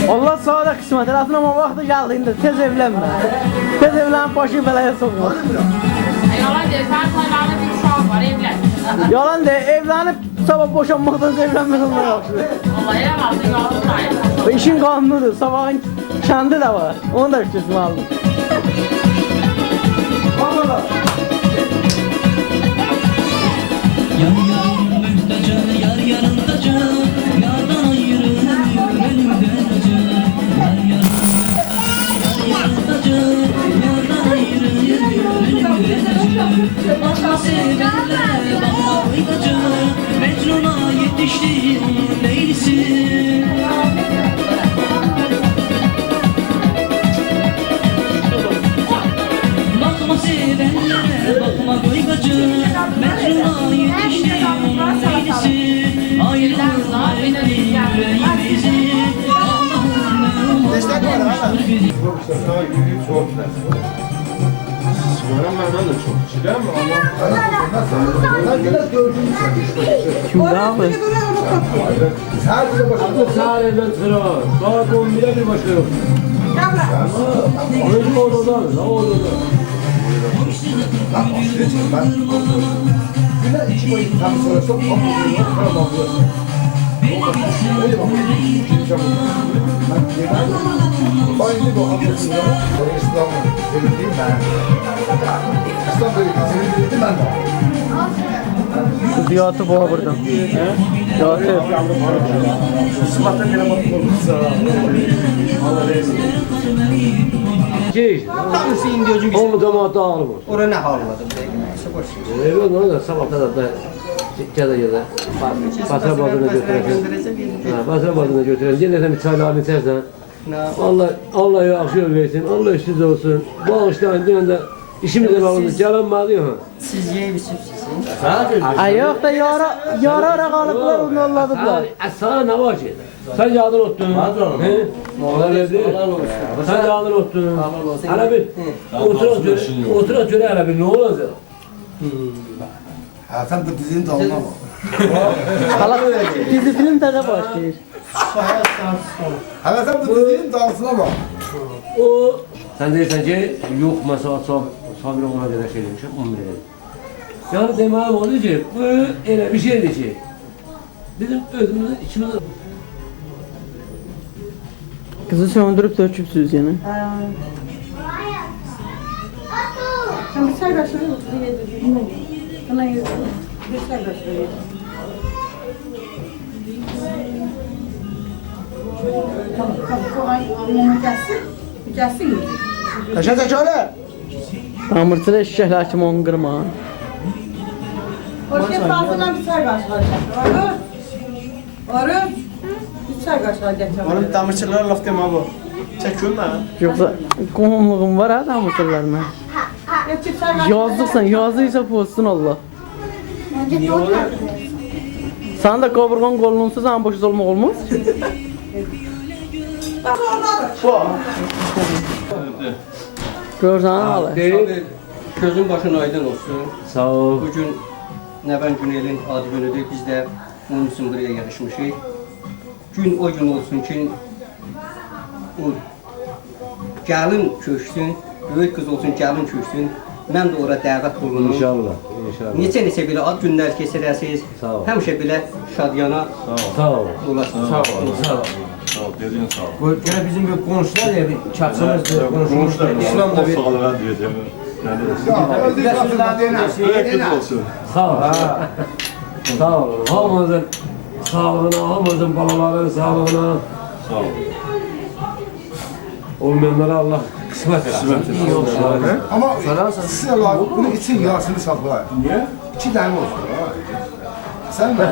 Allah sağda kısmet eləsin, amma vaxtı gəldiyində tez evlənmə. Tez evlənib başını belaya soxma. Yalan deyil, sənin toylarında bir uşaq var, evlən. Yalan de, evlənib sabah boşanmaqdan evlənmək ondan yaxşıdır. Allah eləməsin, yalnız sayın. Bu işin qanunudur, sabahın kəndi də var. Onu da üstüsün Mecnun'a yetişti Leylisi. Bakma sevenlere, bakma koygacı. Mecnun'a yetişti Leylisi. Ayrılığına etti yüreğimizi. Allah'ım ne olmuştur bizi. Kimdə abi? Sağ evden sıra. Saat 11'e bir başlıyor. Oyuncu odadan, ne odadan? Güne içi boyu tam sonra çok kapılıyor, karamazlıyor. Öyle bak. Aynı bu anlasında İslam'ın belirttiğim ben. İslam belirttiğim ben de. Diyatı boğa buradan. Diyatı. İsmat'ta gene bakım olursa. Allah razı olsun. ki. Kimse indi özün güzel. Onu da madde alır. Ora ne halmadı? Neyse boş. Evet, onu da sabahta da gede. Basra bazını götüreceğim. Basra bazını götüreceğim. Gel bir çaylarını içersen. Allah yaxşı versin, Allah üstüz olsun. Bağışlayın, dönəndə işimizə bağlıdır, gələnməli yox. Siz yemişsiniz. Ay yok da yara kalıplar onu yolladılar. Sana ne var ki? Sen yağdan ottun. He? Mola verdi. Sen yağdan ottun. Hele bir otura göre hele bir ne olacak? Ha sen bu dizinin dalına bak. Hala dizi film tadı başlıyor. Ha sen bu dizinin dalına bak. O sen deyirsən ki, yox mesela Sabir ona görə şey demişəm, 11 elədim. Yəni deməyim odur ki, bu elə bir şeydir ki, bizim özümüzün içimizdə Kızı söndürüp döküpsüz yani. Sen bir çay kaşığı buna yedir. Bir çay kaşığı yedir. Gelsin mi? Kaça öyle. Tamırtıda eşek hakim onu kırma. Hoş geldin fazladan bir çay kaşığı alacak. Arı. Bir çay kaşığı getir. Oğlum tamirçiler laf deme abi. Çekiyorum ben. Yoksa komumluğum var ha tamırtılarına. Getir çay kaşığı. Yazdıysan yazdıysa postun Allah. Sana da kaburgan kolunsuz ama boşuz olmak olmaz. Görsen hala. Gözün başın aydın olsun. sağ ol. Bugün Nəvən Günel'in adı günüdür. Biz də onun üçün buraya yarışmışıq. Gün o gün olsun ki, o gəlin köçsün, böyük qız olsun gəlin köçsün. Mən də ora dəvət olunum. İnşallah. Neçə belə ad günlər keçirəsiniz. Sağ ol. Həmişə belə şadyana Sağ ol. olasınız. Sağ ol. Bu gene bizim bir konuştular ya, bir çatımızdı, konuşmuşlar. İslam da bir... Sağ ol. Sağ ol. Hamımızın sağlığına, hamımızın balaların sağlığına. Sağ ol. Olmayanlara Allah kısmet etsin. İyi olsun. Ama size layık bunun için yarısını sakla. Niye? 2 tane olsun. Ha. Sen de.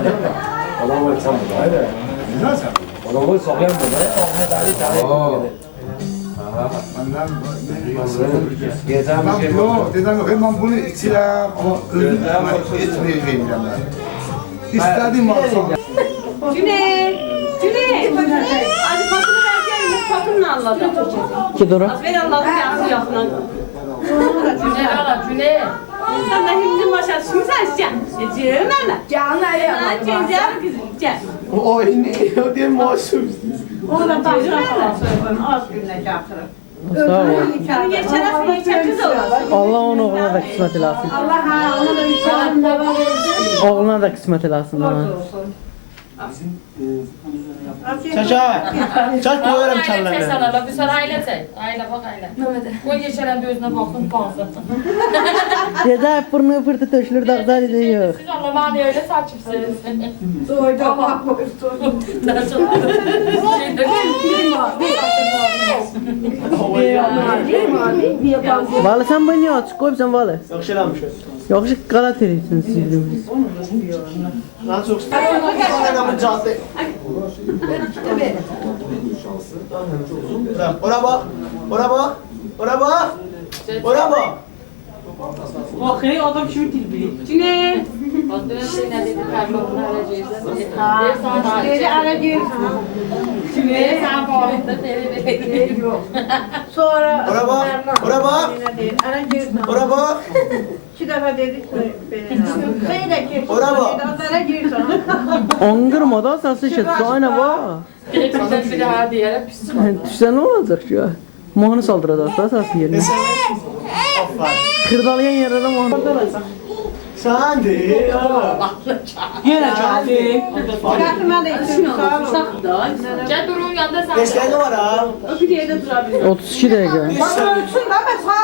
Adam var sen burada. Haydi. Güzel sen. Adam var sağlayan burada. Ahmet Ali Tanrı. Benden Gezen bir şey yok. Dedem yok. Ben bunu içirəm ama özüm etmeyeceğim yani. İstediğim varsa. Cüneyt! Hadi patını versene, patını anladım. Ki duru. Az ver Allah'ın yansı yakına. Cüneyt ala Cüneyt. Sen de himzin başa düşmüşsen sen. Canım ana. Canım ana. Canım kızım, gel. O indi, o diye masum. Ona başına falan söyleyeyim, az günle getirin. Sağ ol. Bunu geçerek geçer kız olur. Allah onu oğluna da kısmet eləsin. Allah ha, ona da yükselim de var. Oğluna da kısmet eləsin. ha. Çak koyarım Çek kelleme. sana, bir sonra aile çek. Aile bak aile. Koy geçeren de özüne baksın pansın. Dede hep burnu fırtı töşülür dağda dedi yok. Siz anlamayın diye öyle saçıpsınız. Doydu bak buyurdu. Valla sen beni aç koy sen valla. Yaxşılamış. Yaxşı qara televizyon sizdiniz. Lan çok adamın cadde. Ora bak. Ora bak. Ora bak. Ora bak. Bakayım adam kimi tilbi. Cüneyt. Dedi ara diyor. Cüneyt. Sonra Ora bak. Ora bak. ara diyor. Ora bak. 2 defa dedik. Hayır ki. Ora bak. Ara diyor sana. Angırma da sası şet. Aynen var. Bir daha diyerek püstüm. Düşsen ne olacak şu? Muhanı saldıra da sası yerine. Kırdalayan yerlere muhanı. Sen de. Yine çarptı. Bırakma da için sağ ol. Gel durun yanında sen. Beşler var ha. Bir yerde durabilir. 32 dakika. Bak ölçün lan ben sağ.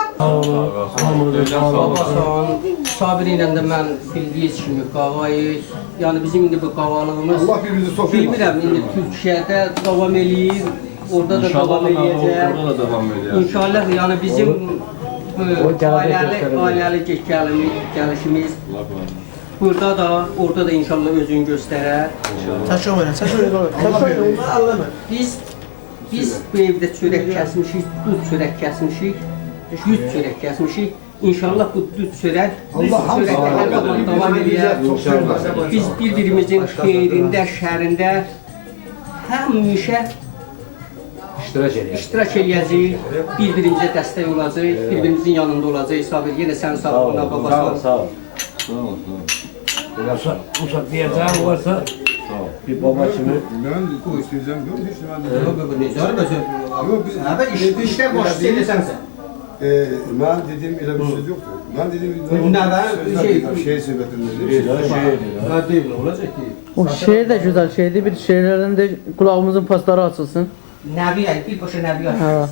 Sabir ilə də mən bildiyiniz kimi qavayı, yəni bizim indi bu qavalığımız Allah birbirinizi sokuyor. bilmirəm indi Türkiyədə davam eləyir, orada da devam edəcək. Orada da devam edəcək. İnşallah yəni bizim ailəli gəlişimiz burada da, orada da inşallah özünü göstərər. Biz bu evdə çörək kəsmişik, dud çörək kəsmişik, 100 çörək kəsmişik. İnşallah bu dud çörək hər zaman davam edər. Biz bir-birimizin xeyrində, şərində həmişə iştirak eləyəcəyik, bir-birimizə dəstək olacaq, bir-birimizin yanında olacaq. Sabir, yenə sənin sağlığına, babasına. Sağ ol. Uşaq diyeceğim varsa bir baba kimi. Ben bu isteyeceğim. Yok hiç ben de. İşlər başlayır sənsə. Ben dediğim öyle bir söz yoktu. Ben dediğim şey söyledim. O şiir de güzel şeydi. Bir şiirlerden de kulağımızın pasları açılsın. Nəbi ayı, birbaşa Nəbi ayı.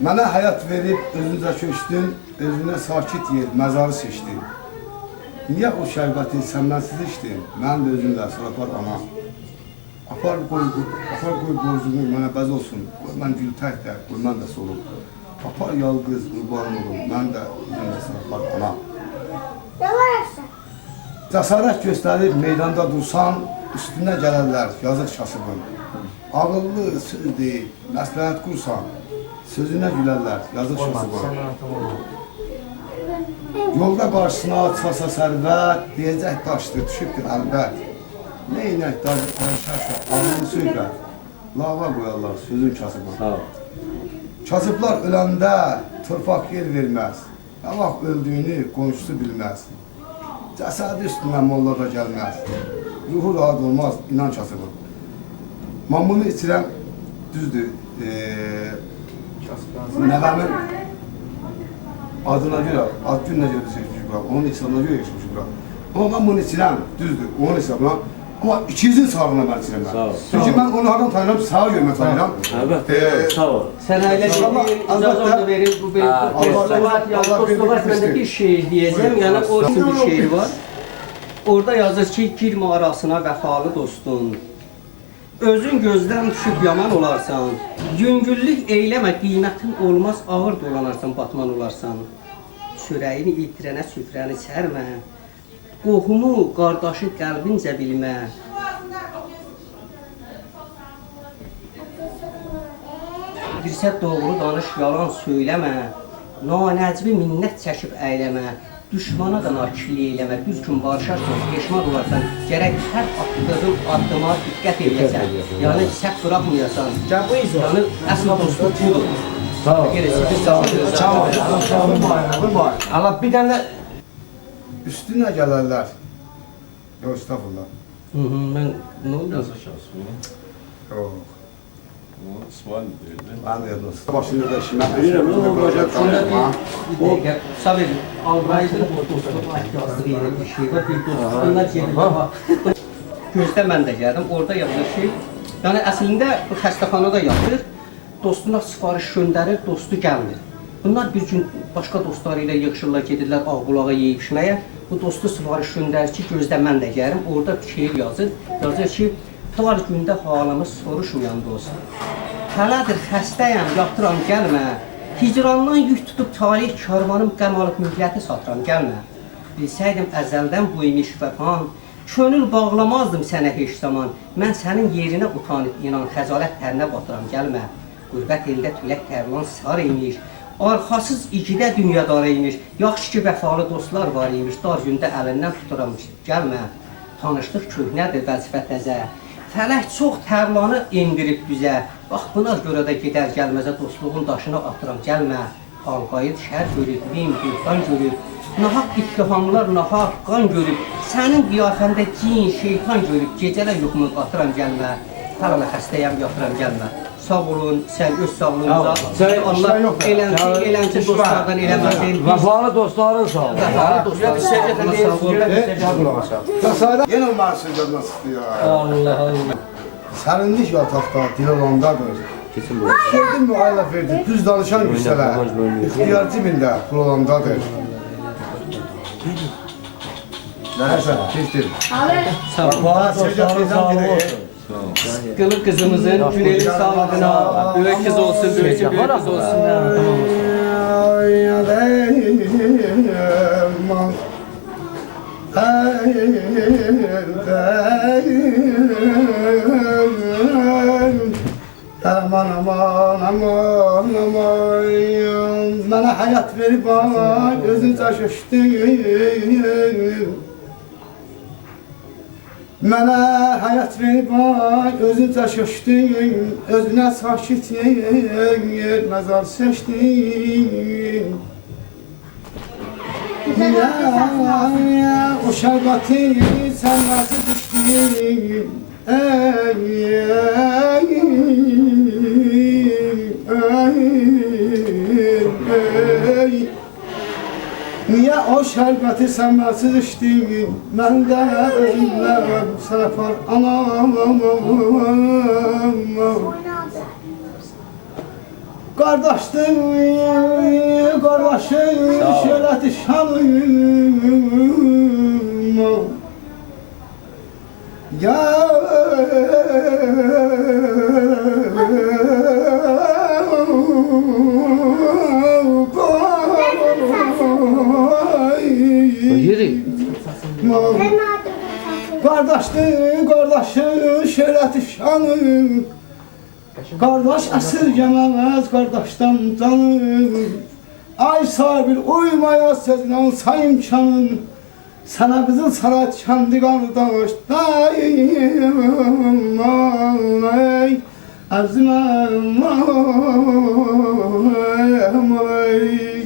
Bana hayat verip özünüze köştün, özüne sakit yer, mezarı seçtin. Niye o şerbeti senden siz içtin? Ben de özümde sıraklar ana. Apar koy borcumu bana bez olsun. Ben gül tek de, ben de solum. Apar yalgız kurban olun. Ben de özümde sıraklar ana. Cesaret gösterip meydanda dursan, üstüne gelirler yazık kasıbın. Ağıllı söz değil, məsləhət kursan, sözüne gülerler yazık kasıbın. Yolda qarşısına çıxasa sərvət, deyəcək daşdır, düşübdür əlbət. Ne inək daşı tanışarsa, ağını söykər, lava qoyarlar sözün kasıbın. Kasıblar öləndə torpaq yer verməz, nə vaxt öldüyünü qonşusu bilməz. Cəsədi üstündən molla da gəlməz, ruhu rahat olmaz, inan kasıbın. Mamunu içirəm, düzdür, nəvəmin adına göre, ad gününe göre seçmiş bırak, onun hesabına göre geçmiş bırak. Ama ben bunu içirəm, düzdür, onun hesabına. Ama ikizin sağlığına ben içirəm ben. Sağ ol. Çünkü ben onu hardan tanıyram, sağa görmək tanıyram. Evet, sağ ol. Sen öyle icazam da verir, bu benim Postovat bende bir şiir diyeceğim, yani o bir şiir var. Orada yazır ki, girmə arasına vəfalı dostun. Özün gözdən düşüb yaman olarsan, yüngüllük eyləmə, qiymətin olmaz, ağır dolanarsan, batman olarsan. Çörəyini itirənə süfrəni sərmə, qohumu, qardaşı qəlbincə bilmə. Dirsə doğru danış, yalan söyləmə, nanəcbi minnət çəkib əyləmə. Düşmana da nakillik eləmə, düz gün barışarsan, peşman olarsan, gərək hər atdığın addıma diqqət eləyəsən, yəni səhv bıraxmayasan, yəni əsl dostluq budur. Sağ ol. Allah bir tane üstüne gelirler. Yok estağfurullah. Mən nə oldu? Yok. Ben de yazdım. Başında da işime. Sabir, Albraytın dostluq ahtiyatlığı ilə bir şey var, bir dostluğuna gelirlər. Gözdə mən də gəldim, orada yazılır ki, yəni əslində bu xəstəxanada yatır, dostuna sifariş göndərir, dostu gəlmir. Bunlar bir gün başqa dostları ilə yığışırlar, gedirlər ağbulağa yeyib içməyə. Bu dostu sifariş göndərir ki, gözdə mən də gəlim, orada şeir yazır. Yazır ki, dar gündə halımı soruşmayan dost. Hələdir xəstəyəm, yatıram, gəlmə. Hicrandan yük tutub tarih karvanım, qəm alıb mühləti satıram, gəlmə. Bilsəydim əzəldən bu imiş vəfan, könül bağlamazdım sənə heç zaman. Mən sənin yerinə utanıb inan, xəcalət tərinə batıram, gəlmə. Qürbət eldə tülək tərlan sar imiş, arxasız ikidə dünyadar imiş. Yaxşı ki, vəfalı dostlar var imiş, dar gündə əlindən tuturamış, gəlmə. Tanışlıq köhnədir, vəzifə təzə. Fələk çox tərlanı indirib bizə. Bax, buna görə də gedər gəlməzə dostluğun daşına atıram, gəlmə. Alqayıd şər görüb, min qurban görüb. Nahaq ittihamlar, nahaq qan görüb. Sənin qiyafəndə cin, şeytan görüb. Gecələr yuxumu qatıram, gəlmə. Hələ xəstəyəm, yatıram, gəlmə. Sağ olun, sən öz sağlığınıza. Allah eləmsin dostlardan eləməsin. Vəfalı dostların sağ ol. Vəfalı dostların sağ ol. Yine onları sözlerine sıkıyor. Allah Allah. Sərinlik yataqda dil olandadır. Gördün mü ayla verdi, düz danışan güçsələr. İxtiyar cibində pul olandadır. Nəyəsə, keçdir. Sağ ol. Bana söz yapacağım gidelim. Kılı kızımızın Güney'in sağlığına, büyük kız olsun, büyük kız olsun. Aman aman aman aman bana hayat ver bana gözün taş açtı. Bana hayat ver bana gözün taş açtı. Özüne sakit yer mezar seçtin. Ya o şerbeti sen nasıl düştün? Niye o şerbeti sen nasıl içtin? Ben de özümle sarapar anam. Kardeştim, kardeşim, şöhreti şanım. Ya Yürü. Kardeştim, kardeşim, şöhreti şanım. Kardeş esirgemez kardeşten canım. Ay sabir uymaya sözüne olsa imkanım. Sana kızıl sarat kendi kardeş dayım ay azma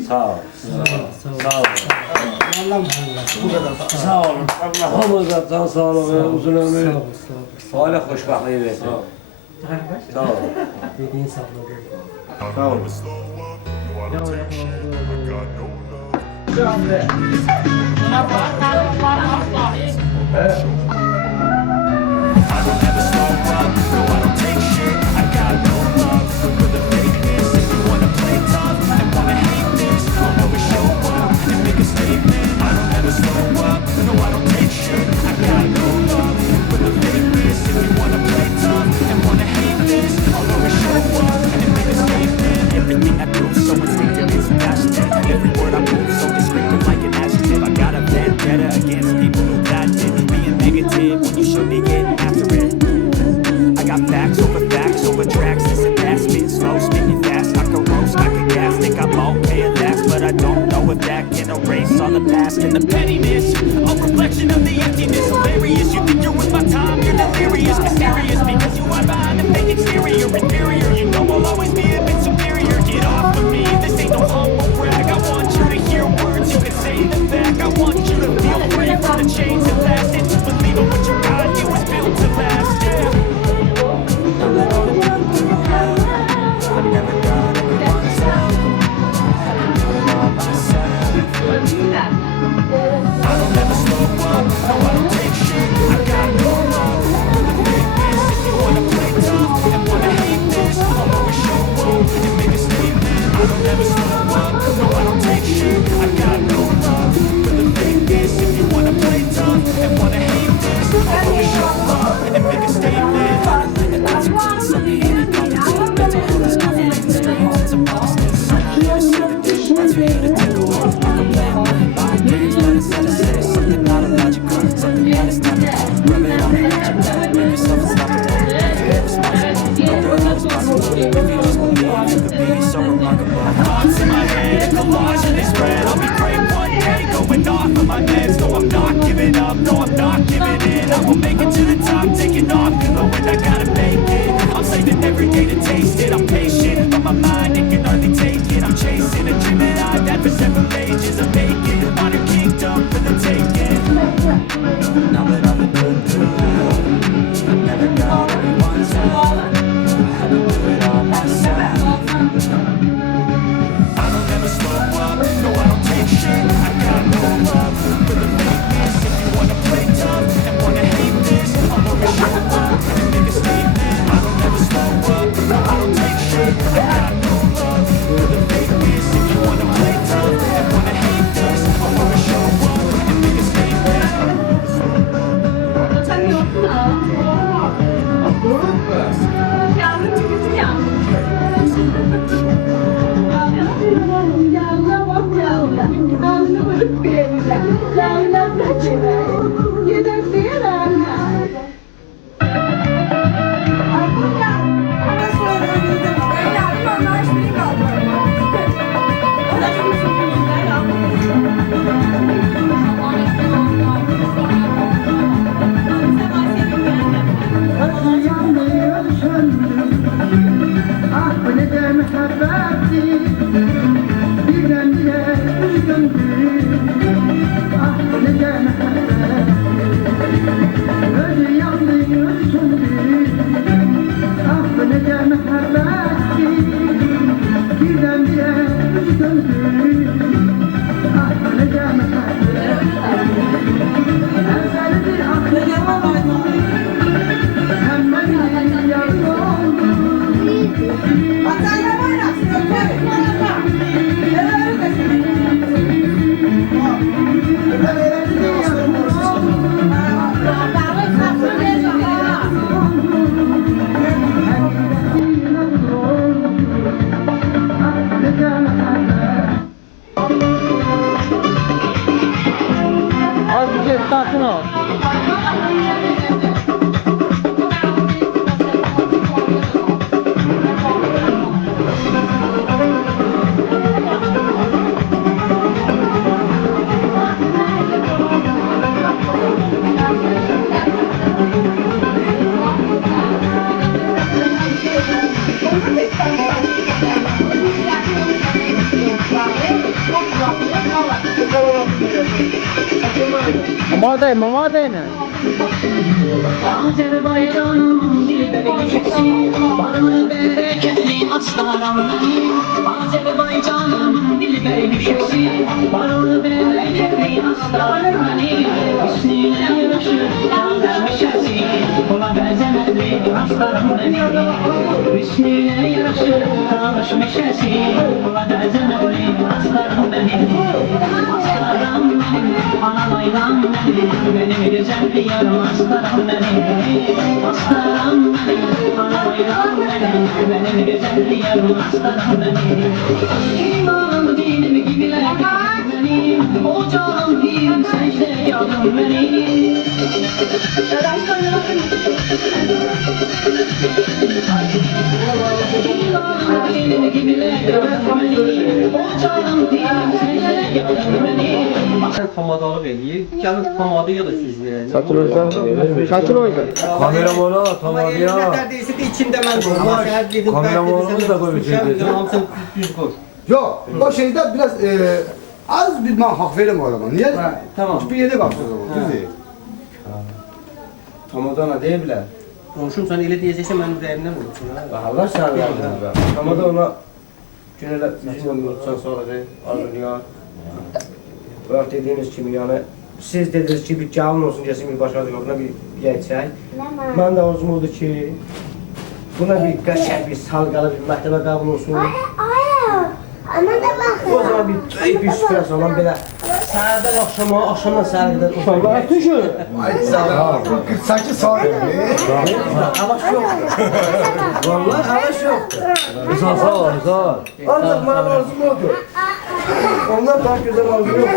Sağ ol. Sağ ol. Sağ olun. Allah'ımıza can sağlığı ve uzun ömür. Salih hoşbahtlığı versin. Sağ ol. Dediğin sağlığı. Sağ ol. Everything I do so instinctive, it's passionate. Every word I move so descriptive, like an adjective. I got a vendetta against people who got it. Being negative when you should be getting after it. I got facts over tracks. This and that, spitting slow, spitting fast. I can roast, I can gas, think I'm okay at last, but I don't know if that can erase all the past and the pettiness. A reflection of the emptiness, hilarious. You think you're with my time, you're delirious, mysterious, because you are behind the fake exterior, inferior. You know I'll always be a bit superior. Get off of me, this ain't no humble brag. I want you to hear words, you can say them back. I want you to feel free from the chains that last. And to believe in what you got, you was built to last, yeah. Now that all the world around, I never got anyone's help. I can do it all myself. I don't ever slow up, no I don't take shit. I got no love for the fakeness. If you wanna play tough and wanna hate this, I'll always show up and make a statement. I don't ever slow up, no I don't take shit. I got no love for the fakeness. If you wanna play tough and wanna hate this, I'll always show up and make a statement. Finally the consequence of the inequality. Mental illness, confidence, dreams, and some loneliness. I'm not here to see the difference, for you to take away. I can blame my mind, dreams, but instead I say something not illogical, something that is not real. Rub it on the edge of that, make yourself unstoppable. If you're responsible, don't worry about responsibility. If you just believe, you could be so remarkable. Thoughts in my head, a collage in this red. I'll be great one day, going off of my meds. No, I'm not giving up, no, I'm not giving in. I will make it to the top, taking off in the wind, I gotta make it. I'm saving every day to taste it. I'm patient, but my mind, it can hardly take it. I'm chasing a dream that I've had for several ages. I'm making a modern kingdom for the taking. Now that I've been put through hell, I never got anyone's help. I had to do it all myself. I don't ever slow up, no I don't take shit. I got no love for the fakeness. If you wanna play tough and wanna hate this, I'll always show up and make a statement. I don't ever slow up, no I don't take shit. I got no love for the fakeness. If you wanna play tough Az bir şey sakin ol. Mama değil mi? Taze bayrağım dilbereksin, barını bereketli aslanım. Taze bayrağım dilbereksin, barını bereketli aslanım. Üstüne yaraşır kalmışasın, ona benzemedi aslanım benim. Üstüne yaraşır kalmışasın, ona benzemedi aslanım benim. Aslanım benim, analaylam benim güzel yarım aslanım benim. Aslanım benim, analaylam benim güzel yarım aslanım benim. İmanım dinim gibiler benim, ocağım bir secde yarım benim. İmanım dinim gibiler benim, ocağım bir secde yarım benim. Sen tamadalık eləyir, gəlin tamadı ya da süz verəlim. Çatır oysa. Kameramana, Amma tamam ya. elində deyilsə də içində mən qoyum. Kameramanımız da koy bitirdi. Hamısını düz qoy. Yok, o şeyde biraz az bir ben hak veririm o adama. Niye? Tamam. Bir yere kalksın o zaman. Düz değil. Tamadana değil bile. Qonşum sən elə deyəcəksən mənim ürəyimdən vurursun. Allah sana versin be. Tamadana günələ bizim ömrümüzdən sonra da arzulayar. Bırak dediğiniz kimi yani siz dediniz ki bir canlı olsun gelsin bir başka yoluna bir geçecek. Ben de arzum oldu ki buna bir qəşəng bir salqalı bir mərtəbə qəbul olsun. Ana da bakın. O zaman bir böyük bir süfrə salan belə səhərdən akşama, akşamdan səhərə qədər oturmaq. Tüşür. Ay sağ ol. 48 saat. Havaş yoxdur. Vallahi havaş yoxdur. Sağ ol, sağ ol. Ancaq mənim arzum odur. Ondan daha güzel arzum yox.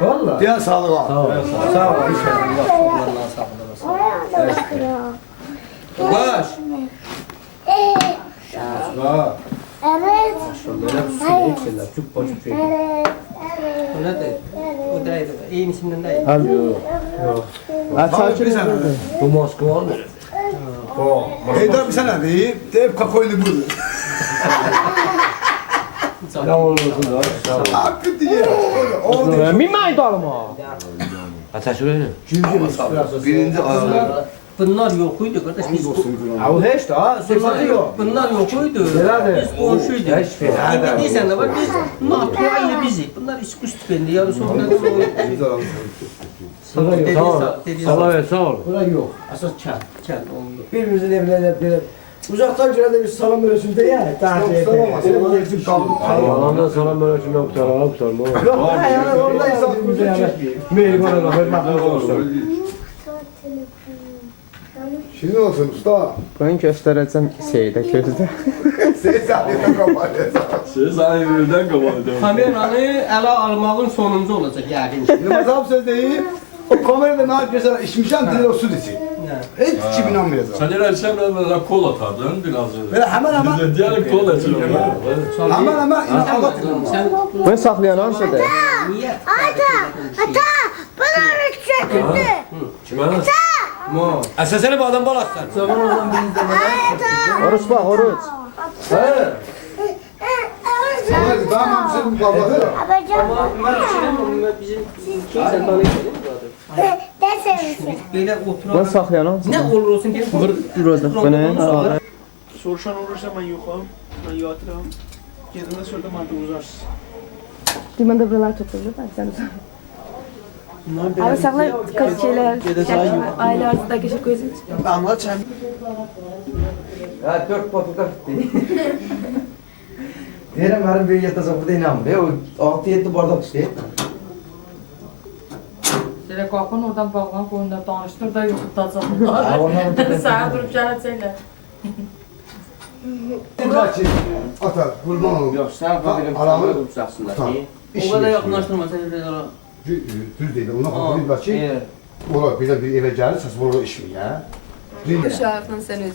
Vallahi. Diğer sağlığa. Sağ ol. Sağ ol. Baş. Ha. Evet. Böyle bir sürü ekşiler. Çok boş bir şey. Evet. O nədir? O deyil. İyi misin deyil? Hadi yok. Ha çarşı Bu Moskova mı? Heydar bir sene değil. Deyip kakoylu bunu. Ne olursun da. Sağ ol. Hakkı diye. Oldu. Mimay dalma. Ateş öyle. Birinci ağırlığı. Bunlar yok idi qardaş. Biz Ha o heç daha sözü yok. bunlar yok idi. Nelerdir? Biz qonşuyduk. Heç bir. İndi deyirsən də var biz NATO ilə bizik. Bunlar iskustipendi. Yarı sonra Sağ ol. Sağ ol. Bura yok. Asas kent. Kənd oldu. Birimizin evine böyle uzaktan gören de bir salam ölçümde ya. Daha Yetim kaldı. Yalandan sana böyle şimdi okutara kurtarma. Yok yani orada insanımız yani. Meyve bana hürmetli olsun. Kimin olsun usta? Ben göstereceğim Seyit'e gözde. Seyit sahneden kapanacaq. Kameranı ələ almağın sonuncu olacaq yəqin. Yılmaz söz deyil. O kamerada ne yapıyorsa içmişəm deyir o süt için. Hiç kim inanmayacaq. Sen herhalde böyle kol atardın biraz. Böyle hemen Diyelim kol açıyorum. hemen anlatırım. Ben saklayan hansıdır? Niyə? Ata, bana rükçe gitti. Kime? Mo. Əsasını bu adam balasın. Zaman olan bir izləmələr. Oruç bak oruç. Hə. Ben hamsını kapatıyorum. Amma mən fikirlərim bizim kimsə tanıyır zaten. Desemişsin. Belə Ben oturan saklayan hansıdır? nə olur olsun ki, Burada. Bu ne? Soruşan olursa ben yokum. Ben yatıram. Gedimde sonra mantı uzarsın. Limanda buralar toplanıyor ben sen Abi sakla kaç şeyler, aile arasındaki şey koyuyorsun. Anlat sen. hə 4 fotoqraf etdi. Deyirəm mənim böyük yatacaq burada inanmır. O 6-7 bardak istəyir. Şöyle kapın oradan bağlan koyunda danıştır da yok tutacaklar. Sana durup gelecekler. Kaçın. Ata kurban olun. Yox, sən fəqət Aramı tutsaxsınlar tutar. ki. İş O kadar yeri. yakınlaştırma seni bir ara. Düz değil. Ona kapatayım bak ki. Eee. Ola bir de bir eve gelirse sonra iş mi ya? Uşaqla sən özün.